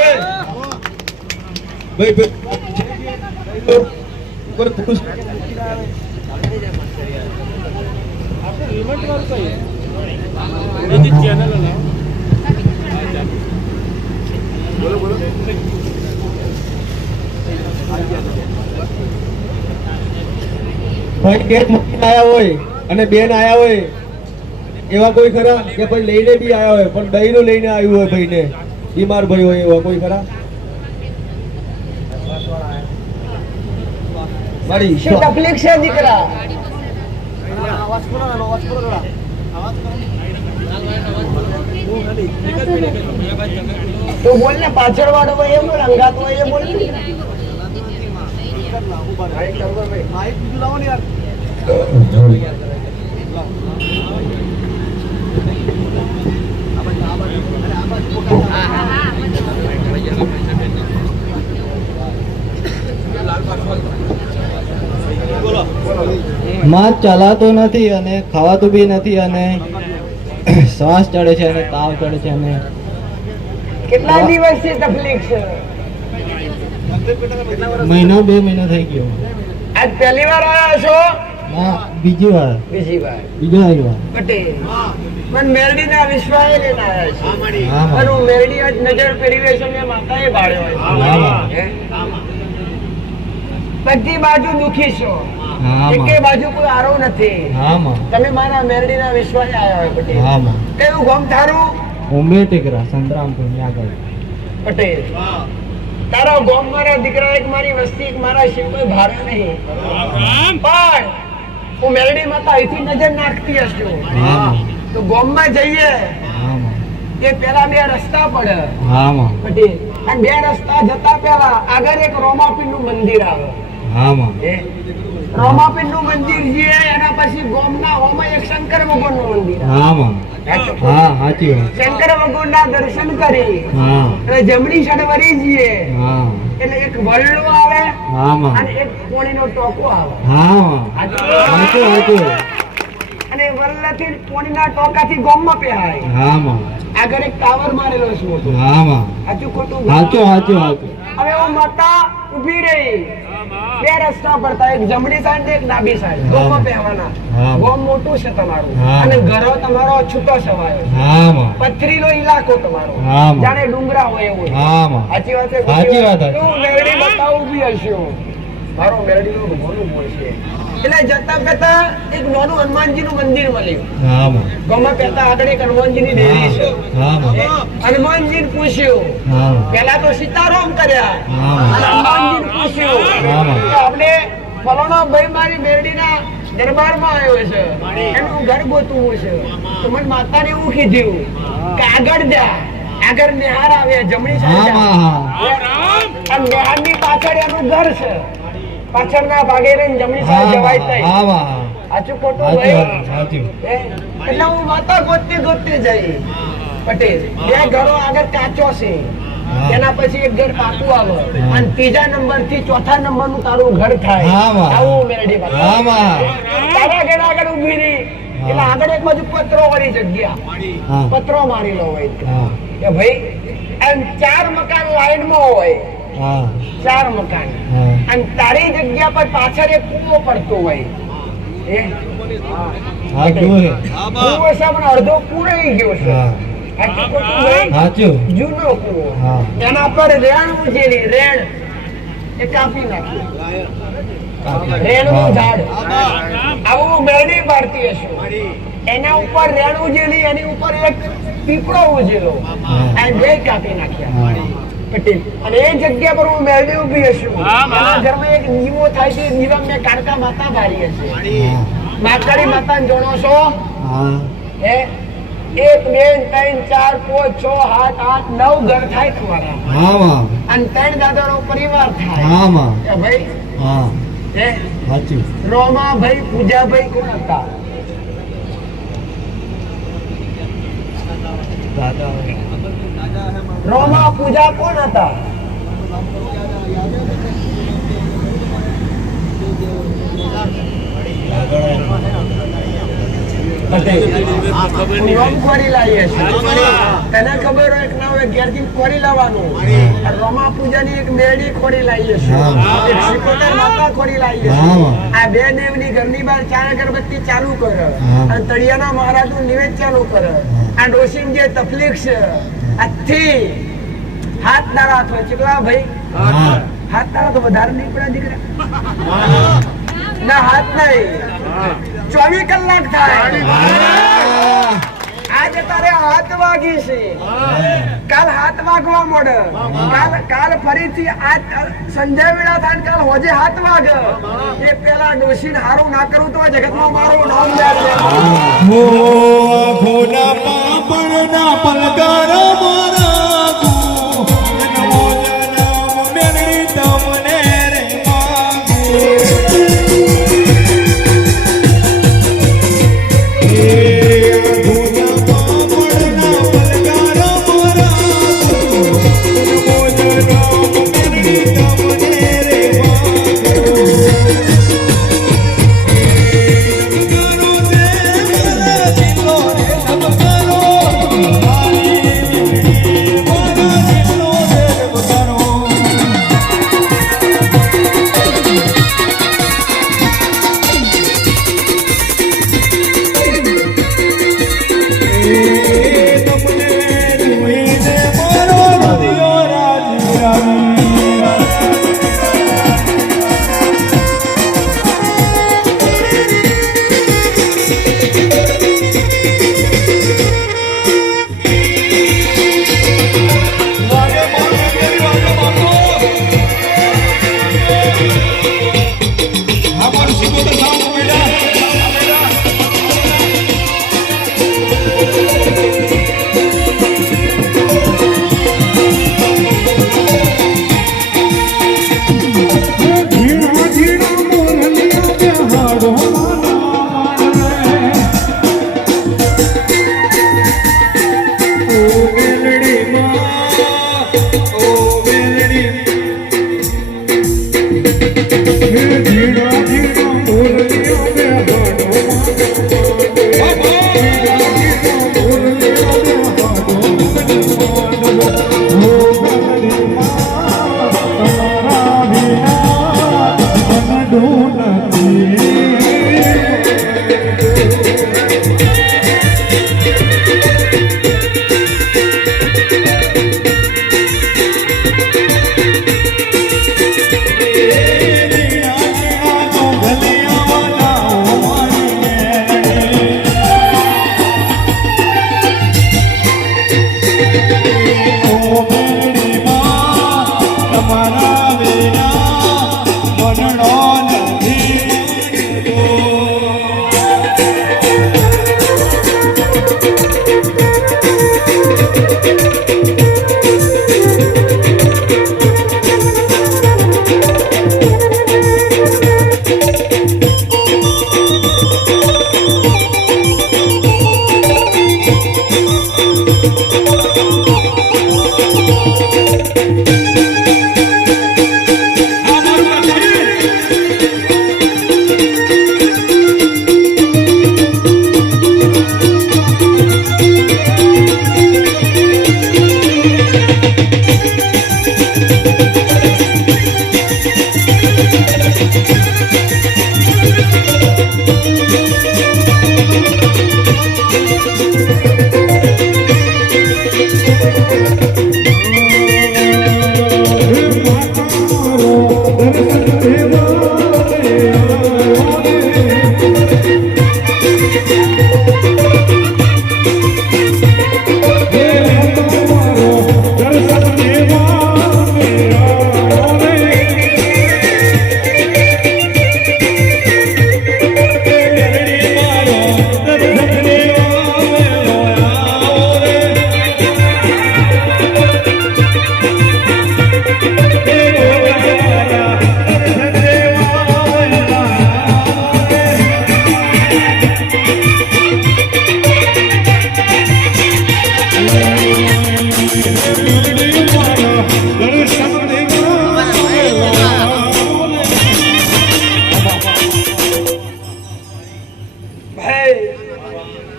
ભાઈ એક મૂકીને આયા હોય અને બેન આયા હોય એવા કોઈ ખરા? કે ભાઈ લઈને બી આયા હોય પણ દહીનું લઈને આવ્યું હોય, ભાઈને બીમાર ભાઈ હોય એવા કોઈ ખરા? મારી શું તકલીફ છે દીકરા? તું બોલ ને, પાછળ વાળો હોય એ બોલ, અંગાત હોય એ બોલ. માં ચલાતો નથી અને ખાવાતું બી નથી અને શ્વાસ ચડે છે અને તાવ ચડે છે અને કેટલા દિવસથી તકલીફ છે? મહિનો 2 મહિના થઈ ગયો. આજ પહેલી વાર આવ્યા છો? ના, બીજી વાર. બીજી વાર. બીજો આવ્યો. પટેલ પણ મેરડીના વિશ્વાએ લઈને આવ્યા છે. હા, પણ હું મેરડી આજ નજર ફેરવે છે મેં માતાએ બાળ્યો હા. હે? બધી બાજુ દુખી છો, હા, એકે બાજુ કોઈ આરો નથી. હા માં. તમે મારા મેરડીના વિશ્વાએ આવ્યા હોય પટેલ. હા માં. કેવું ગામ તારું? ઉંબે ટેકરા સંતરામપુર ને આગળ. પટેલ તારા ગામ મારા દીકરા એક મારી વસ્તી એક મારા શિવ કોઈ ભારે નહીં, પણ હું મેરડી માતા અહીંથી નજર નાખતી હશું હા માં. તો ગામમાં જઈએ હા માં. એ પેલા 2 રસ્તા પડે હા માં. પટેલ, અને 2 રસ્તા જતા પહેલા આગળ એક રોમાપીર નું મંદિર આવે. હા માં. એ રોમાપીર નું મંદિર છે, એના પછી ગામના હોમાં એક શંકર ભગવાન નું મંદિર આવે. હા માં. હા, સાચી વાત. શંકર ભગવાન ના દર્શન કરી હા. અને જમણી સાઈડ વળી જઈએ હા. એટલે એક વરલું આવે હા માં. અને એક પોણીનો ટોકો આવે. હા માં. સાચું સાચું. અને વરલાથી પોણીના ટોકાથી ગામમાં પહેરાય. હા માં. આગળ એક ટાવર મારેલો છે મોટો. હા માં. સાચું ખોટું? સાચું સાચું સાચું. હવે હું માતા ઊભી રહી, 2 રસ્તા પડતા, એક જમણી સાઈડ ને એક ડાબી સાઈડ, ગામમાં પહેરવાના. હા. ગામ મોટું છે તમારું હા. અને ઘરો તમારો છૂટો છવાયો છે. હા માં. પથરીનો ઇલાકો તમારો, હા માં. જાણે ડુંગરા હોય એવું. હા માં. સાચી વાત છે? સાચી વાત છે. હું મેરડી માતા ઊભી હશું, મારો મેરડીનો ભગવાનનું બોલ છે. એટલે જતા પહેતા એક નાનું હનુમાનજીનું મંદિર મળ્યું. હા માં. ગામમાં પહેતા આગળ એક હનુમાનજીની દેવી છે. હા માં. એ હનુમાનજીને પૂછ્યું, હા માં. પહેલા તો સીતારામ કર્યા હા. અને હનુમાનજીને પૂછ્યું હા. કે આપણે ફલાણો ભાઈ મારી મેરડીના દરબારમાં આવ્યો છે, એનું ઘર ગોતવું છે. તો મને માતાને એવું કીધું કે આગળ જા, આગળ નિહાર આવે, જમણી હા સાઈડ માં. જા. અને નિહારની પાછળ એનું ઘર છે, પાછળના ભાગે રહીને જમણી સાઈડ જવાય તઈ. હા માં. સાચું ખોટું સાચું ભાઈ? સાચું. એટલે હું માતા ગોતતી ગોતતી જઈ પટેલ. 2 ઘરો આગળ કાચો છે, હા. એના પછી એક ઘર પાકું આવે હા. અને 3જા નંબર થી 4થા નંબર નું તારું ઘર થાય. હા માં. આવું મેરડી માતા. હા માં. તારા ઘર આગળ ઊભી રહી એટલે આગળ એક બાજુ પત્રો વાળી જગ્યા, હા. પત્રો મારેલો હોય હા. કે ભાઈ એમ 4 મકાન લાઈન માં હોય, હા. 4 મકાન, હા. અને તારી જગ્યા પર પાછળ એક કૂવો પડતો હોય. એ હા જોયે. કૂવો છે પણ અડધો પૂરાઈ ગયો છે. હા. સાચું ખોટું ભાઈ? સાચું. જૂનો કૂવો. હા. એના પર રેણ ઉજેલી, રેણ એ કાપી નાખી, રેણનું ઝાડ. આવું મેરડી પાડતી હશું. એના ઉપર રેણ ઉજેલી, એની ઉપર એક પીપળો ઉજેલો, અને 2 કાપી નાખ્યા હા. પટેલ. અને એ જગ્યા પર હું મેરડી ઊભી હશું. એના ઘરમાં એક દીવો થાય છે, દીવા મેં કાળકા માતા બારી હશે. હા. માતાડી માતાને જાણો છો? હા. હે? 1 2 3 4 5 6 7 8 9 ઘર થાય તમારા, હા માં. અને 3 દાદાનો પરિવાર થાય. હા માં. કે ભાઈ હા. હે સાચું. રોમાભાઈ પૂજાભાઈ કોણ હતા? દાદા. રોમા પૂજા કોણ હતા? રોમ ખોરી લાવીએ છીએ. તને ખબર હોય કે ના હોય, ઘેરથી ખોરી લાવવાનું. રોમા પૂજાની એક મેરડી ખોરી લાવીએ છીએ, એક શ્રીકોટર માતા ખોરી લાવીએ છીએ. આ 2 દેવની ઘરની બહાર 4 અગરબત્તી ચાલુ કરે અને તળિયાના મહારાજનું નિવેદ ચાલુ કરે. આ ડોશીની જે તકલીફ છે, આજથી 7 દાડા થાય. કેટલા ભાઈ? 7 દાડા તો વધારે નહીં પડે દીકરા? ના, 7 નહીં, 24 કલાક થાય. આજે તારે 7 વાગી છે, કાલ 7 વાગવા મળે, કાલ ફરીથી સંધ્યા વેળા થાય, કાલ હોજે 7 વાગે. એ પેલા ડોશીને હારું ના કરું તો જગતમાં મારું નામ યાદ રહે. ભોના પાપણના પલકાર મારા નમો જનમ મેળવી તમને રે માંગે. ભોના પાપણના પલકાર ઓ મેલડી હે જીણા જીણા બોલજો બે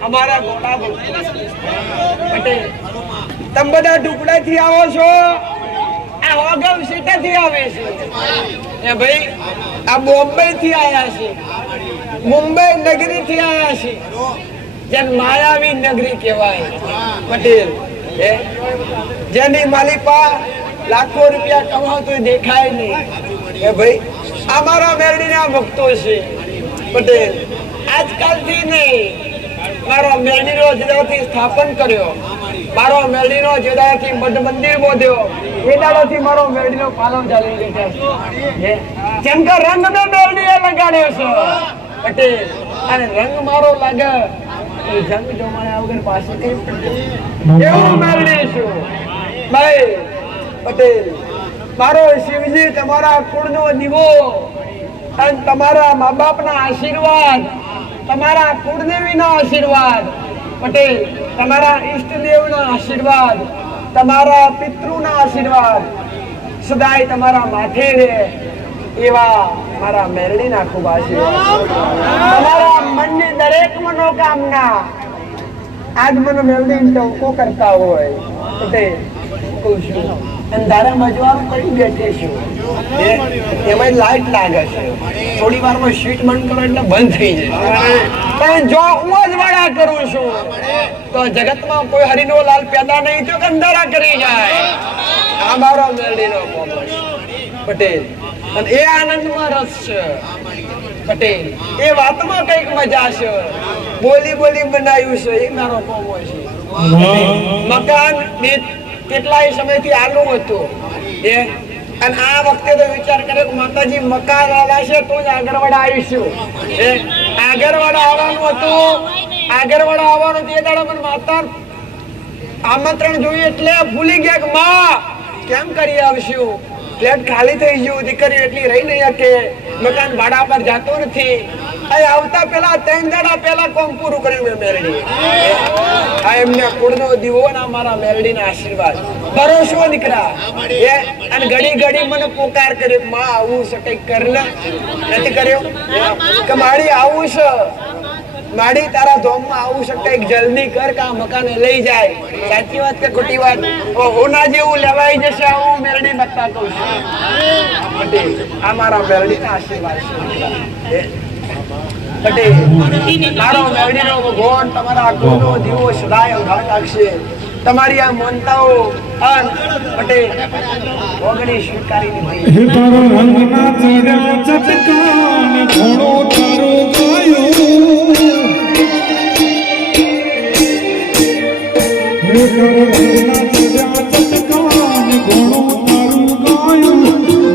અમારા ગોળા પટેલ તમે બધા ટુકડા થી આવો છો આ હોગમ સિટી થી આવે છે એ ભાઈ આ બોમ્બે થી આયા છે મુંબઈ નગરી થી આયા છે જેન માયાવી નગરી કહેવાય પટેલ જેની માલિપા લાખો રૂપિયા કમાવતો દેખાય નહીં એ ભાઈ અમારા મેરડીના ભક્તો છે પટેલ આજકાલથી નહીં મારો મેરડીનો જેદાથી સ્થાપન કર્યો મારો મેરડીનો જેદાથી મઠ મંદિર બોધ્યો એ દાડાથી મારો મેરડીનો પાલવ ચાલી બેઠા છે જેમ કે રંગ નો મેરડીએ લગાડ્યો છે પટેલ અને રંગ મારો લાગે એ જંગ જમાડ્યા વગર પાસે એવું મેરડી છું ભાઈ પટેલ મારો શિવજી તમારા કુળનો દીવો અને તમારા મા બાપના આશીર્વાદ તમારા કુળદેવીના આશીર્વાદ પટેલ તમારા ઈષ્ટદેવના આશીર્વાદ તમારા પિતૃના આશીર્વાદ સદાય તમારા માથે રહે એવા મારા મેરડીના ખૂબ આશીર્વાદ તમારા મનની દરેક મનોકામના આજ મને મેરડી ટોકો કરતા હોય પટેલ કહું છું અંધારામાં જવાનું કરી બેઠે છું એમાં લાઈટ લાગે છે થોડી વારમાં શીટ બંધ કરો એટલે બંધ થઈ જાય પણ જો હું જ વાળા કરું છું તો જગતમાં કોઈ હરિનો લાલ પેદા નહીં થયો કે અંધારા કરી જાય આ મારો મેરડીનો કોમર્સ પટેલ અને એ આનંદમાં રસ છે પટેલ એ વાતમાં કઈક મજા છે બોલી બોલી બનાવ્યું છે એ મારો કોમર્સ છે મકાન કેટલાય સમયથી આલું હતું અને આ વખતે તો વિચાર કર્યો કે માતાજી મકાન આલાશે તો જ આગળવાડા આવીશું આગળવાડા આવવાનું હતું આગળવાડા આવવાનું તે દાડે મને માતા આમંત્રણ જોયું એટલે ભૂલી ગયા કે માં કેમ કરી આવશું ફ્લેટ ખાલી થઈ ગયું દીકરી એટલી રહી નહીં શકે મકાન ભાડા પર જાતો નથી આવતા પેલા 3 દાડા પેલા કોમ પૂરું કર્યું મેં મેરડી આ એમને કુળનો દીવો ને મારા મેરડીના આશીર્વાદ ભરોસો દીકરા એ અને ઘડી ઘડી મને પોકાર કર્યો માં આવું છે કઈક કર લે નથી કર્યો કે માડી આવું છે માડી તારા ધોમમાં આવું છે કઈક જલ્દી કર કે આ મકાને લઈ જાય સાચી વાત કે ખોટી વાત હોના જેવું લેવાઈ જશે હું મેરડી બતા કહું છું આ મારા મેરડીના આશીર્વાદ છે પટેલ મારો મેરડીનો ભગવાન તમારા કુળનો દીવો સદાય ઉઘાડ રાખશે તમારી આ મનતાઓ અન પટેલ ઓગણી સ્વીકારી લીધી હે તારો રંગના ચડ્યા ચટકાન ઘોડો તારો ગાયો હે તારો રંગના ચડ્યા ચટકાન ઘોડો તારો ગાયો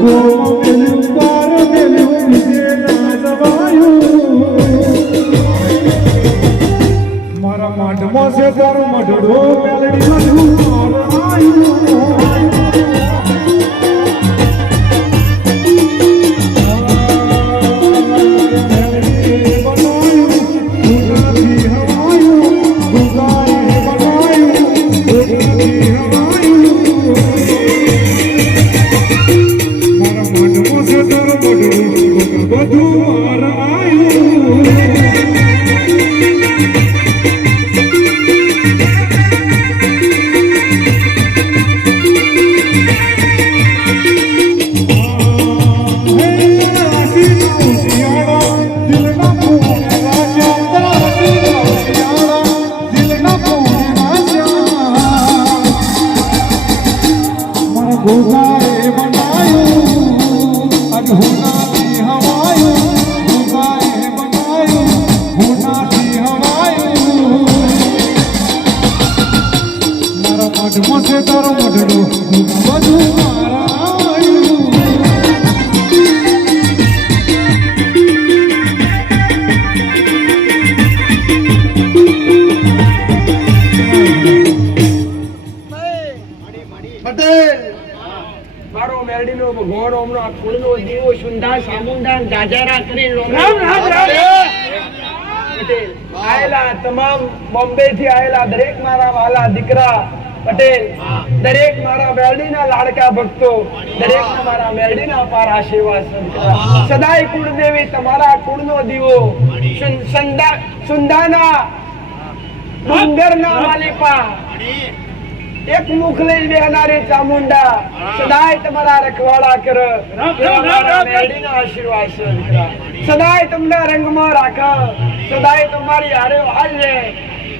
ગોમાં પેલું પાર પેલું વિજે ના જવાયું મારા માટમાં છે તારો મઢડો મેલડી મઢું મારો મેરડીનો ભગવાન ઓમનો આ કુળનો દીવો સુંદા સામુંડા જાજારા કરી રામ રામ રામ પટેલ આયેલા તમામ બોમ્બે થી આયેલા દરેક મારા વાલા દીકરા પટેલ દરેક મારા મેરડીના લાડકા ભક્તો દરેક મારા મેરડીના અપાર આશીર્વાદ સદાય કુળદેવી તમારા કુળનો દીવો સુંદાના ડુંગરના માલિપા એક મુખ લઈ બેનારી ચામુંડા સદાય તમારા રખવાડા કર મેરડીના આશીર્વાદ છે સદાય તમને રંગમાં રાખે સદાય તમારી હારે હાલે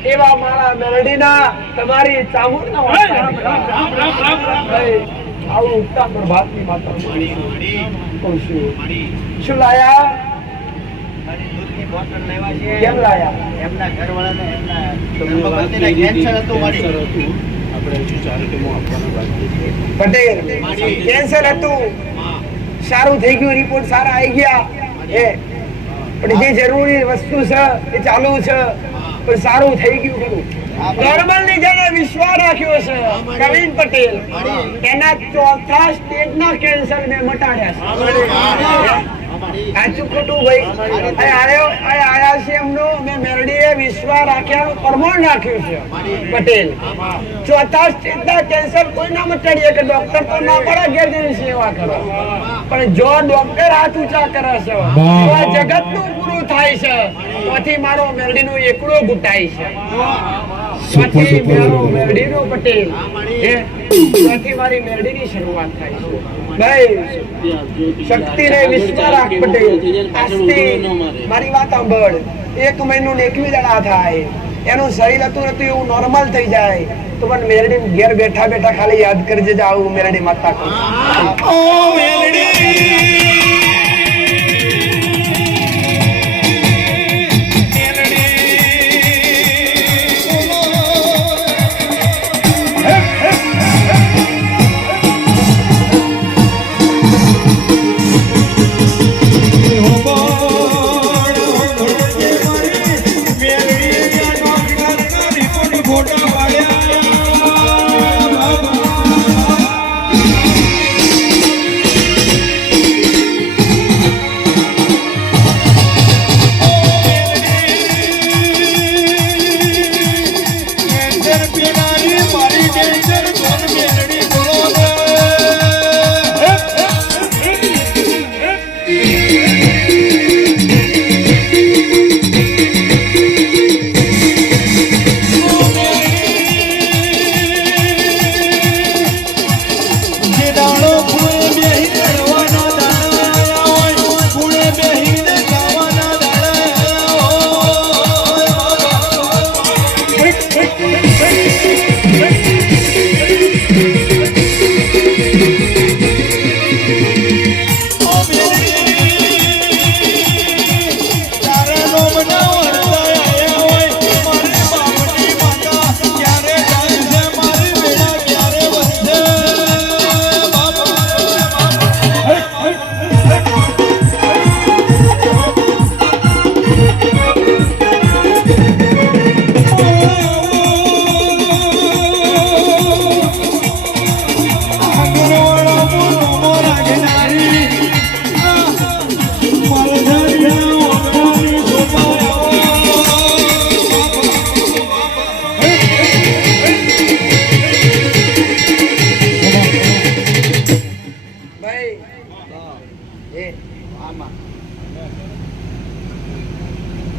એવા મારા મેરડીના તમારી ચામુંડના આવું ઉગતા પ્રભાતની માતા કહું છું શું લાયા કેમ લાયા એમના ઘરવાળાને એમના કેન્સર હતું મારી પટેલ કેન્સર હતું સારું થઈ ગયું રિપોર્ટ સારા આવી ગયા પણ જે જરૂરી વસ્તુ છે એ ચાલુ છે પણ સારું થઈ ગયું ખરું નોર્મલ ની જેને વિશ્વાસ રાખ્યો છે કવિન પટેલ એના ચોથા સ્ટેજ ના કેન્સર ને મટાડ્યા છે આચું ખોટું ભાઈ આયા છે એમનો મેં મેરડીએ વિશ્વાસ રાખ્યાનું પ્રમાણ રાખ્યું છે પટેલ ચોથા સ્ટેજના કેન્સર કોઈ ના મટાડીએ કે ડોક્ટર તો ના પડે ઘેર જઈને સેવા કરો પણ જો ડોક્ટર હાથ ઊંચા કરે છે તો આ જગતનું પૂરું થાય છે ત્યાંથી મારો મેરડીનો એકડો ઘૂંટાય છે ત્યાંથી મારો મેરડીનો પટેલ ત્યાંથી મારી મેરડીની શરૂઆત થાય છે ભાઈ શક્તિ ને વિશ્વાસ રાખ પટેલ આજથી મારી વાત સાંભળ 1 મહિનો ને 21 દાડા થાય એનું શરીર હતું નતું એવું નોર્મલ થઈ જાય તો પણ મેરડી ઘેર બેઠા બેઠા ખાલી યાદ કરજે આવું મેરડી માતા ઓ મેરડી ડાળો કુએ બેહીને રવાના દાડા આયા હોય કુએ બેહીને ગાવાના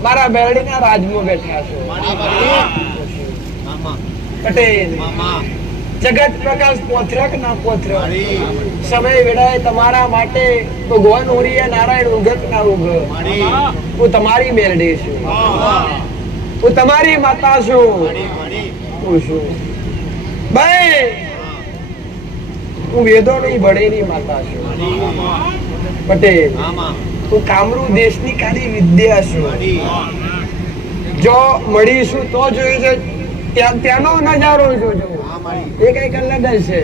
મારા બેરડીના રાજમાં બેઠા છો પટેલ જગત પ્રકાશ પોથરક ના પોથરક સમય વેળાએ તમારા માટે ભગવાન ઉરીએ નારાયણ ઉગત ના ઉગ હું તમારી બેરડી છું હું તમારી માતા છું હું છું ભાઈ હું વેદોની બળેની માતા છું પટેલ હું કામરૂ દેશની કાળી વિદ્યા છું જો મળીશું તો જોયું છે ત્યાંનો નજારો જોજો એ કઈક અલગ હશે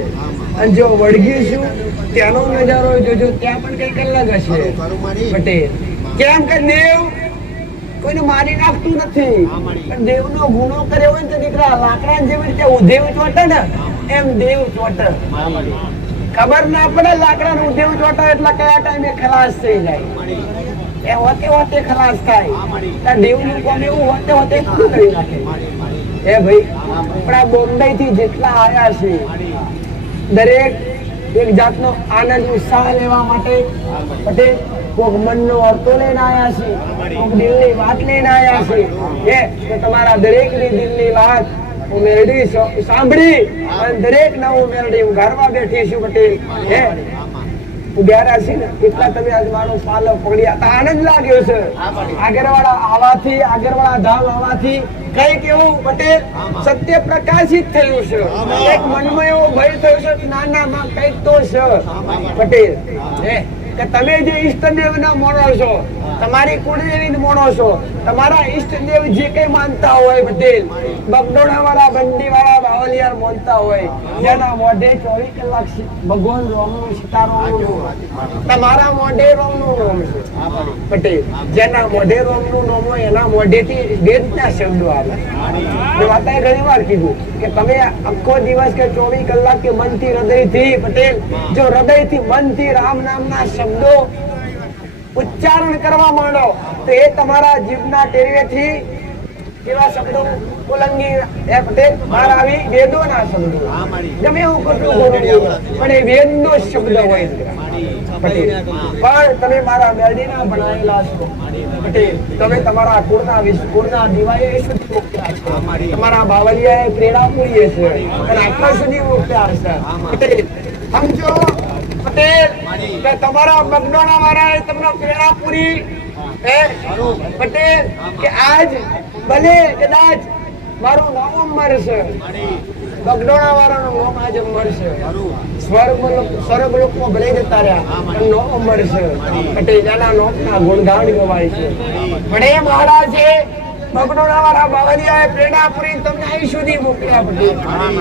અને જો વળગીશું ત્યાંનો નજારો જોજો ત્યાં પણ કઈક અલગ હશે પટેલ કેમ કે દેવ કોઈને મારી નાખતું નથી પણ દેવનો ગુનો કર્યો હોય તો દીકરા લાકડા જેવી રીતે ઉધેવ ચોટે ને એમ દેવ ચોટે ખબર ના પડે લાકડા નું ઉધેવ ચોટે એટલે કયા ટાઈમે ખલાસ થઈ જાય એ હોતે હોતે ખલાસ થાય દેવ નું કામ એવું હોતે હોતે પૂરું કરી નાખે એ ભાઈ આપણા બોમ્બે થી જેટલા આયા છે દરેક એક જાતનો આનંદ ઉત્સાહ લેવા માટે પટેલ કોક મનનો અર્થો લઈને આયા છે કોક દિલની વાત લઈને આયા છે તો તમારા દરેક ની દિલની વાત હું મેરડી સાંભળી અને દરેક ના હું મેરડી ઉઘાડવા બેઠી છું પટેલ ઉગ્યારા છે ને એટલા તમે આજ મારો પાલો પકડ્યા તો આનંદ લાગ્યો છે આગળવાળા આવાથી આગળવાળા ધામ આવવાથી કઈક એવું પટેલ સત્ય પ્રકાશિત થયું છે એક મનમાં એવો ભય થયો છે કે ના માં કઈક તો છે પટેલ કે તમે જે ઈષ્ટદેવ ના માનો છો તમારી કુળદેવી માનો છો તમારા ઈષ્ટદેવ જે કઈ માનતા હોય પટેલ બગડોણા વાળા બંડી વાળા બાવલિયાર માનતા હોય જેના મોઢે 24 કલાક ભગવાન રામનું સીતારામ તમારા મોઢે રામનું નામ છે પટેલ જેના મોઢે રામનું નામ હોય એના મોઢેથી વેદના શબ્દો આવે મેં વાતાએ ઘણી વાર કીધું કે તમે આખો દિવસ કે 24 કલાક કે મનથી હૃદયથી પટેલ જો હૃદયથી મનથી રામ નામના શબ્દો ઉચ્ચારણ કરવા માંડો તો એ તમારા જીભના ટેરવેથી કેવા શબ્દો ઉલ્લંઘી એ પટેલ બહાર આવી વેદોના શબ્દો ગમે એવું કટલું બોલવું પણ એ વેદનો શબ્દ હોય પટેલ પણ તમે મારા મેરડીના બનાવેલા છો પટેલ તમે તમારા કુળના દિવાએ સુધી મોકલ્યા છે તમારા બાવલિયાએ પ્રેરણા પૂરી છે અને આટલા સુધી મોકલ્યા છે પટેલ સમજો પટેલ કે તમારા બગડોણા વાળાએ તમને પ્રેરણા પૂરી પટેલ કે આજ ભલે કદાચ મારું નામ મળશે બગડોણા વાળાનું નામ આજે મળશે સ્વર્ગલોકમાં ભલે જતા રહ્યા નામ મળશે પટેલ એના નામના ગુણગાન ગવાય છે પણ એ મહારાજે બગડોણા વાળા બાવલિયાએ પ્રેરણા પૂરી તમને અહીં સુધી મોકલ્યા પટેલ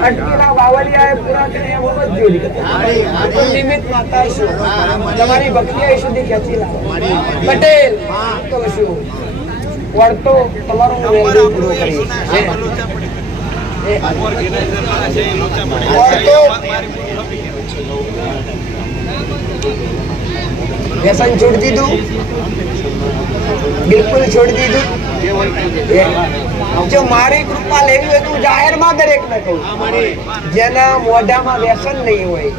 અટકીના બાવલિયાએ પૂરા કરી એમ જ જોડી નિમિત્ત માતા છું તમારી ભક્તિ અહીં સુધી ખેંચી લાવો પટેલ તો શું વર્તો તમારો વેલ્યુ પૂરો કરી વ્યસન છોડી દીધું બિલકુલ છોડી દીધું જો મારી કૃપા લેવી હોય તો જાહેરમાં દરેક ને કહું જેના મોઢામાં વ્યસન નહીં હોય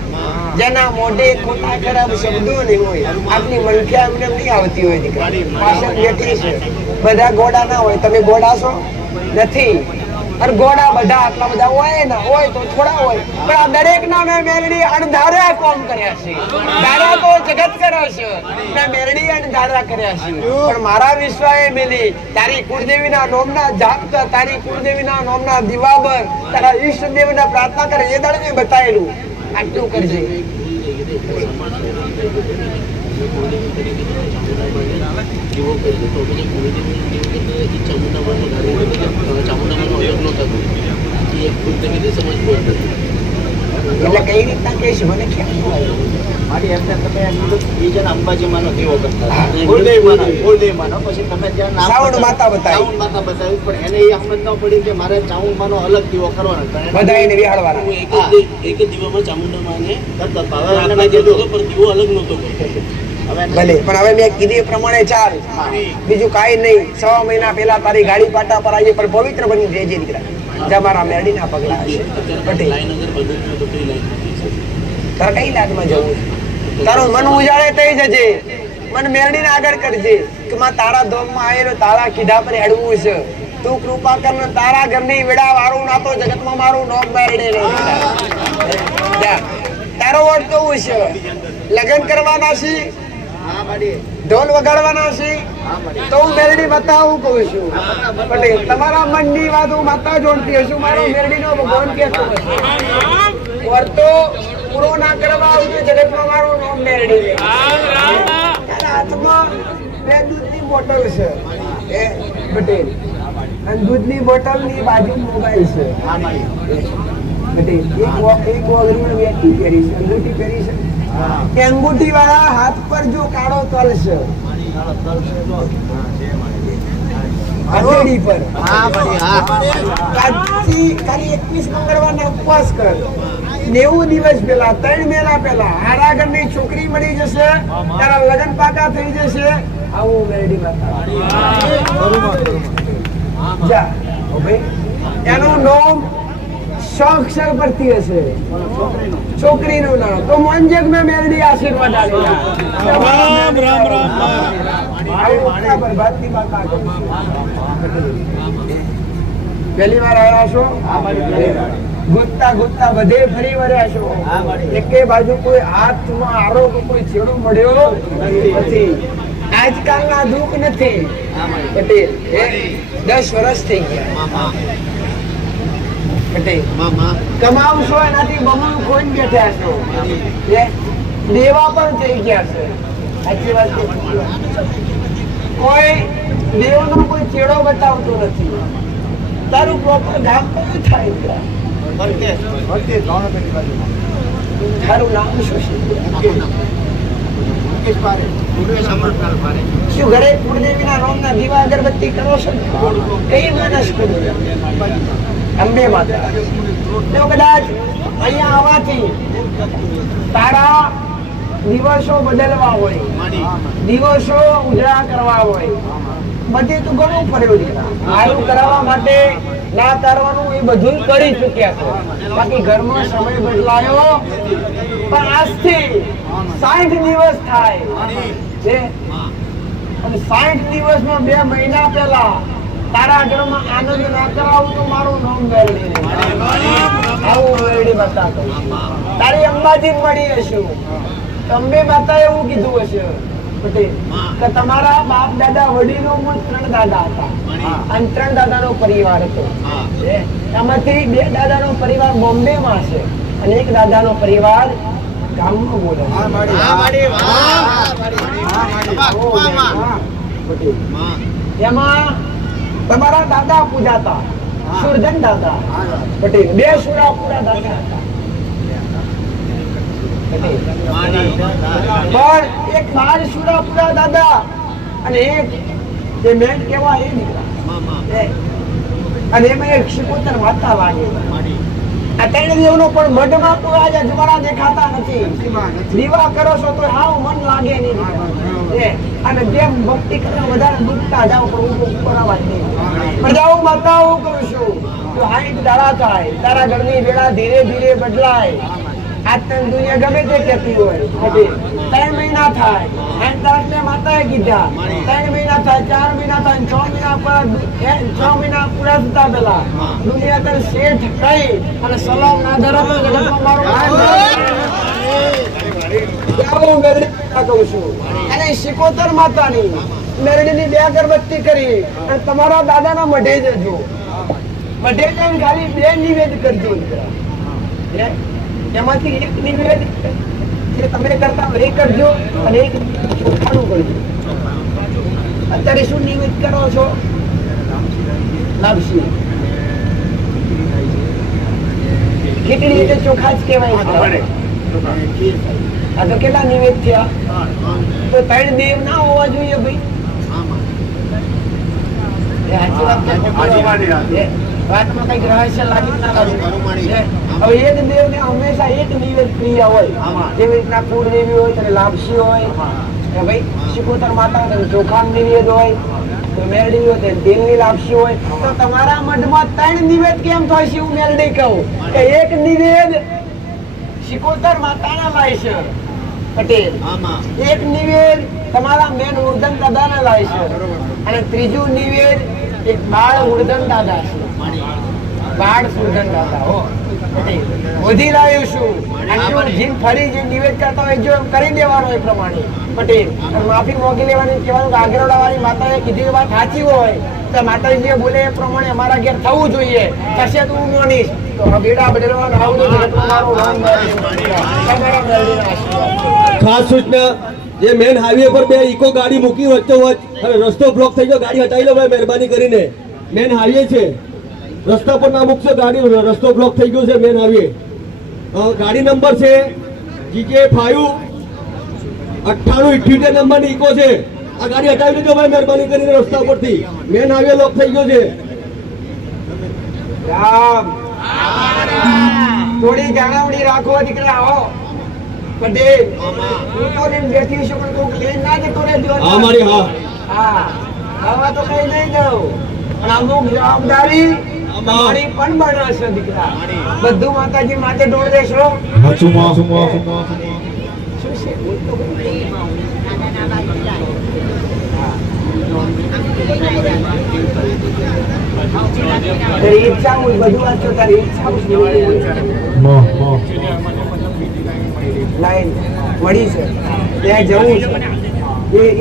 જેના મોઢે ખોટા ખરાબ શબ્દો નહીં હોય આપની મનખ્યા અમને નહીં આવતી હોય દીકરા પાછળ બેઠી છે બધા ગોડા ના હોય તમે ગોડા છો નથી અને ગોડા બધા આટલા બધા હોય ને હોય તો થોડા હોય, પણ આ દરેક ના મેં મેરડી અણધાર્યા કોમ કર્યા છે. તારા તો જગત કરે છે, મેં મેરડી અણધાર્યા કર્યા છે. પણ મારા વિશ્વાએ મેલી તારી કુળદેવીના નોમના જાપ કર, તારી કુળદેવીના નોમના દિવાબર, તારા ઈષ્ટદેવના પ્રાર્થના કરે, એ દળ મેં બતાવેલું. આટલું કરજે. એટલે કઈ રીતના કહીશ મને ખ્યાલ ન આવ્યો. મારી એમને તમે બીજાના અંબાજીમાંનો દીવો કરતા કુળદેવીમાંનો પછી તમે ત્યાં નામ સાઉન્ડ માતા બતાવી. સાઉન્ડ માતા બતાવી, પણ એને એ સમજ ન પડી કે મારે ચામુંડાનો અલગ દીવો કરવાનો. બધાઈને વિહાળવાના. એક જ દીવામાં ચામુંડામાને કરતા હતા. હવે એમને કીધું પણ દીવો અલગ નહોતો કરતો. ભલે, પણ હવે મેં કીધું એ પ્રમાણે ચાલ, બીજું કાંઈ નહીં. 6 મહિના પહેલા તારી ગાડી પાટા પર આવી, પણ પવિત્ર બની રહેજે દીકરા. જ્યાં મારા મેરડીના પગલા હશે. પટેલ, તારે કઈ લાગમાં જવું? તારું મન ઉજાળે થઈ જજે, મન મેરડીને આગળ કરજે કે માં તારા ધોમમાં આવેલો તારા કીધા પર હેડવું છે. તું કૃપા કર ને તારા ઘરની વેડા વાળું ના તો જગતમાં મારું નોમ મેરડે નહીં. જા, તારો વોટ કેવું છે? લગ્ન કરવાના છે, ઢોલ વગાડવાના છે, તો હું મેરડી બતાવું કહું છું. પટેલ, તમારા મનની વાત હું માતા જોડતી હશું. મારો મેરડીનો ભગવાન કહેતો હશે. વર્તો પૂરો ના કરવા આવું જગતમાં મારું નામ મેરડી. તારા હાથમાં બે દૂધની બોટલ છે એ પટેલ, અને દૂધની બોટલ ની બાજુ મોબાઈલ છે. પટેલ, એક ઓગળીમાં વેટી પહેરી છે, અંગૂઠી પહેરી છે. એ અંગૂઠી વાળા હાથ પર જો કાળો તલ છે, હથેળી પર, ખાલી 21 મંગળવારના ઉપવાસ કર. 90 દિવસ પહેલા, 3 મહિના પહેલા હારા ઘરની છોકરી મળી જશે, તારા લગ્ન પાકા થઈ જશે. આવું મેરડી માતા. જા ભાઈ, એનું નામ 6 અક્ષર પરથી હશે, છોકરીનું નામ. તો મોંજેક મેં મેરડી આશીર્વાદ આલેલા. રામ રામ રામ. બરબાદની માતા પહેલી વાર આવ્યા છો, ગોતતા બધે ફરી વળ્યા છો. એકે બાજુ કોઈ હાથમાં આરોગ્ય કોઈ છેડો મળ્યો નથી. આજકાલના દુઃખ નથી. પટેલ, 10 વર્ષ થઈ ગયા. પટેલ, કમાવશો એનાથી બમણું ખોઈને બેઠા છો. દેવા પણ થઈ ગયા છે. સાચી વાત છે. કોઈ દેવનો કોઈ ચેડો બતાવતો નથી. તારું પ્રોપર ગામ કયું થાય? તારું નામ શું છે? શું ઘરે કુળદેવીના નામના દીવા અગરબત્તી કરો છો? કઈ માનસ કુળદેવી? અંબે માતા. તો કદાચ અહીંયા આવવાથી તારા દિવસો બદલવા હોય, દિવસો ઉજળા કરવા હોય, બધે તું ઘણું ફર્યો છે. સારું કરાવવા માટે ના તારવાનું એ બધું કરી ચૂક્યા છો. બાકી ઘરમાં સમય બદલાયો, પણ આજથી 60 દિવસ થાય છે. અને 60 દિવસમાં 2 મહિના પહેલા તારા ઘરમાં આનંદ ના કરાવું તો મારું નામ મેરડી નહીં. આવું મેરડી બતાતો. તારી અંબાજી મળી હશું. અંબે માતા એવું કીધું હશે પટેલ કે તમારા બાપ દાદા વડીલો 3 દાદા હતા, અને 3 દાદાનો પરિવાર હતો. એમાંથી 2 દાદાનો પરિવાર બોમ્બે માં છે, અને 1 દાદાનો પરિવાર ગામમાં બોલે. એમાં તમારા દાદા પૂજાતા સુરજન દાદા પટેલ. 2 સુરાપુરા દાદા હતા. પણ એક 12 સુરાપુરા દાદા અને એક જે મેં કેવા એ દીકરા, અને એમાં એક શિકોતર માતા લાગે. આ 3 દેવનો પણ મઢમાં કોઈ આજે અજવાળા દેખાતા નથી. દીવા કરો છો તો હાવ મન લાગે નહીં. અને જેમ ભક્તિ કરવા વધારે દુખતા જાવ પણ ઉપર આવવા જ નહીં. પ્રજાઓ માતા હું કરું છું તો 60 દાડા થાય. તારા ઘરની વેળા ધીરે ધીરે બદલાય. આજ તને દુનિયા ગમે તે કહેતી હોય, 3 મહિના થાય એમ તરફને માતાએ કીધા 3 મહિના થાય, 4 મહિના થાય, 6 મહિના પર 6 મહિના પૂરા થતા પેલા દુનિયા તને શેઠ કહી અને સલામ ના ધરે તો જગતમાં મારો હું મેરડી કહું છું. અને શિકોતર માતાની મેરડીની 2 અગરબત્તી કરી અને તમારા દાદાના મઢે જજો. મઢે જઈને ખાલી 2 નિવેદ કરજો. એમાંથી એક નિવેદ જે તમે કરતા હોય એ કરજો અને એક ચોખાનું કરજો. અત્યારે શું નિવેદ કરો છો? લાપસી. ખીચડી એટલે ચોખા જ કહેવાય. આ તો કેટલા નિવેદ થયા? તો 3 દેવ ના હોવા જોઈએ ભાઈ. વાતમાં કઈક રહસ્ય લાગી ના લાગે. હવે એક દેવને હંમેશા એક નિવેદ પ્રિય હોય. જેવી રીતના કુળદેવી હોય ત્યારે લાપસી હોય, ભાઈ શિકોતર માતા હોય ચોખા નિવેદ હોય, તો મેરડી હોય ત્યારે તેલની લાપસી હોય. તો તમારા મઢમાં 3 નિવેદ કેમ થાય છે? હું મેરડી કહું કે એક નિવેદ શિકોતર માતાના લાય છે પટેલ, એક નિવેદ તમારા મેન ઉર્ધન દાદાના લાય છે, અને ત્રીજું નિવેદ એક બાળ ઉર્ધન દાદા છે. બાળ ઉર્ધન દાદા હો વધી લાવ્યું છું. આટલું જીન ફરી જે નિવેદ કરતા હોય જો કરી દેવાનો એ પ્રમાણે પટેલ. માફી મોગી લેવાની, કહેવાનું કે આગરવાડા વાળી માતાએ કીધી વાત સાચી હોય તો માતાજી જે બોલે એ પ્રમાણે અમારા ઘેર થવું જોઈએ. થશે તો હું માનીશ. તો બેડા બદલવાનું આવું ખાસ સૂચના, જે મેન હાઈવે પર 2 ઇકો ગાડી મૂકી વચ્ચોવચ્ચ અને રસ્તો બ્લોક થઈ ગયો, ગાડી હટાવી લો ભાઈ મહેરબાની કરીને. મેન હાઈવે છે, રસ્તા પર ના મૂકશો ગાડી, રસ્તો બ્લોક થઈ ગયો છે મેન હાઈવે. ગાડી નંબર છે GJ5 9878 નંબરની ઇકો છે. આ ગાડી હટાવી લેજો ભાઈ મહેરબાની કરીને રસ્તા પરથી. મેન હાઈવે લોક થઈ ગયો છે. રામ થોડી જાણવણી રાખો દીકરા. આવો પટેલ, હું તો લઈને બેઠી છું પણ તું લઈને ના જતો રહેજો. હા મારી હા હા, હવે તો કઈ નહીં દઉં પણ અમુક જવાબદારી તમારી પણ બનાવશે દીકરા. બધું માતાજી માટે દોડ દેશો. શું છે? તારી ઈચ્છા હોય બધું વાંચો. તારી ઈચ્છા લાઈન મળી છે ત્યાં જવું છે.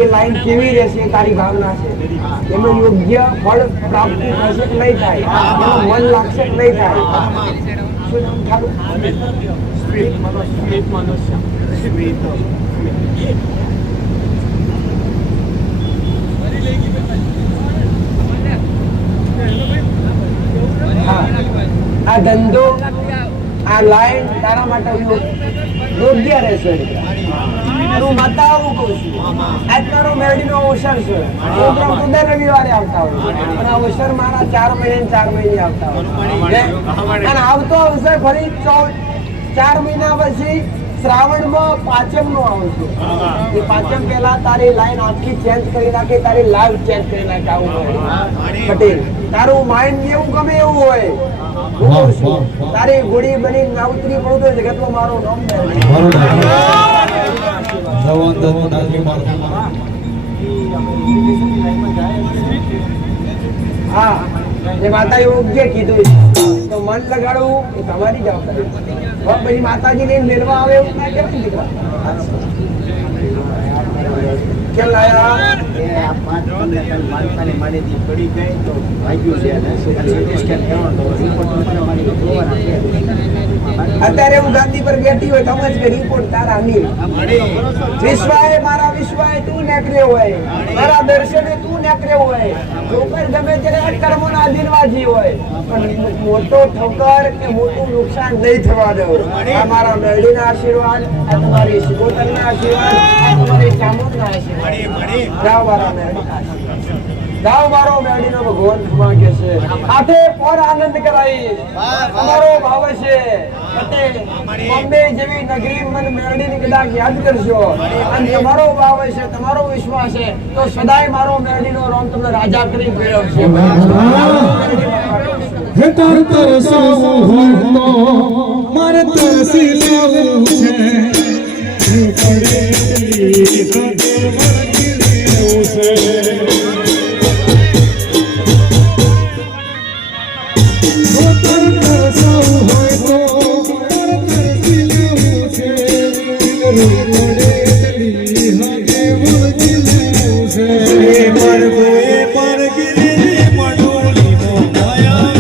એ લાઈન કેવી રહેશે તારી ભાવના છે. એનું યોગ્ય ફળ પ્રાપ્ત થશે કે નહીં થાય, એનું મન લાગશે કે નહીં થાય. શું નામ થારું? હા, આ ધંધો આ લાઈન તારા માટે યોગ્ય રહેશે. હું માતા આવું કહું છું, આજ તારો મેરડીનો અવસર છે. પ્રોગ્રામ તો દર રવિવારે આવતા હોય પણ આ અવસર મારા 4 મહિને આવતા હોય. અને આવતો અવસર ફરી 4 મહિના પછી શ્રાવણમાં પાંચમનો આવશે. એ પાંચમ પહેલા તારી લાઈન આખી ચેન્જ કરી નાખે, તારી લાઈફ ચેન્જ કરી નાખે. આવું પટેલ, તારું માઇન્ડ એવું ગમે એવું હોય. તારી ગુડી બની નાવતરી પડું તો જગતમાં મારું નામ હા, એ માતા યોગ્ય કીધું. તો મન લગાડવું એ તમારી જવાબદારી. પછી માતાજી ને મેળવા આવે એવું ના કહેવાય દીકરા. કેમ લાયા? અત્યારે હું ગાંધી પર બેઠી હોય તો જ રિપોર્ટ તારા નહીં. વિશ્વાય મારા વિશ્વાય તું નેકળ્યો હોય, મારા દર્શને તું નેકળ્યો હોય. ઠોકર ગમે ત્યારે કર્મોના અધીનવાજી હોય પણ મોટો ઠોકર કે મોટું નુકસાન નહીં થવા દઉં. આ મારા મેરડીના આશીર્વાદ, આ તમારી શિકોતરના આશીર્વાદ, આ તમારી ચામુંડના આશીર્વાદ. જાઓ મારા મેરડીના આશીર્વાદ. જાઓ મારો મેરડીનો ભગવાન માંગે છે. હાથે પર આનંદ કરાવીશ. તમારો ભાવ છે પટેલ બોમ્બે જેવી નગરી મને મેરડીને કદાચ યાદ કરશો અને તમારો ભાવ હશે, તમારો વિશ્વાસ છે તો સદાય મારો મેરડીનો રોમ તમને રાજા કરી ફેરવશે. હે તાર તરસાવું હોય તો મારે તરસી લેવું છે. હું પડેલી હદે વળગી રહેવું છે. હો તાર તરસાવું હોય તો મારે તરસી લેવું છે. હું પડેલી હદે વળગી રહેવું છે. મરગોએ પરગીરી મડોલીનો માયા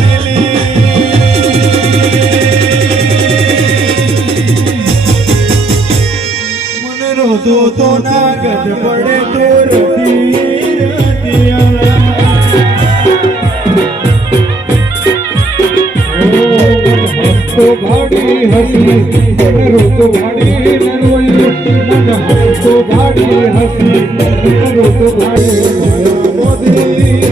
રોતો તો નાગત પડે તો રતી હસતો ભાડી હસી રોતો ભાડી નરવઈ હસતો ભાડી હસી રોતો ભાડી મોદી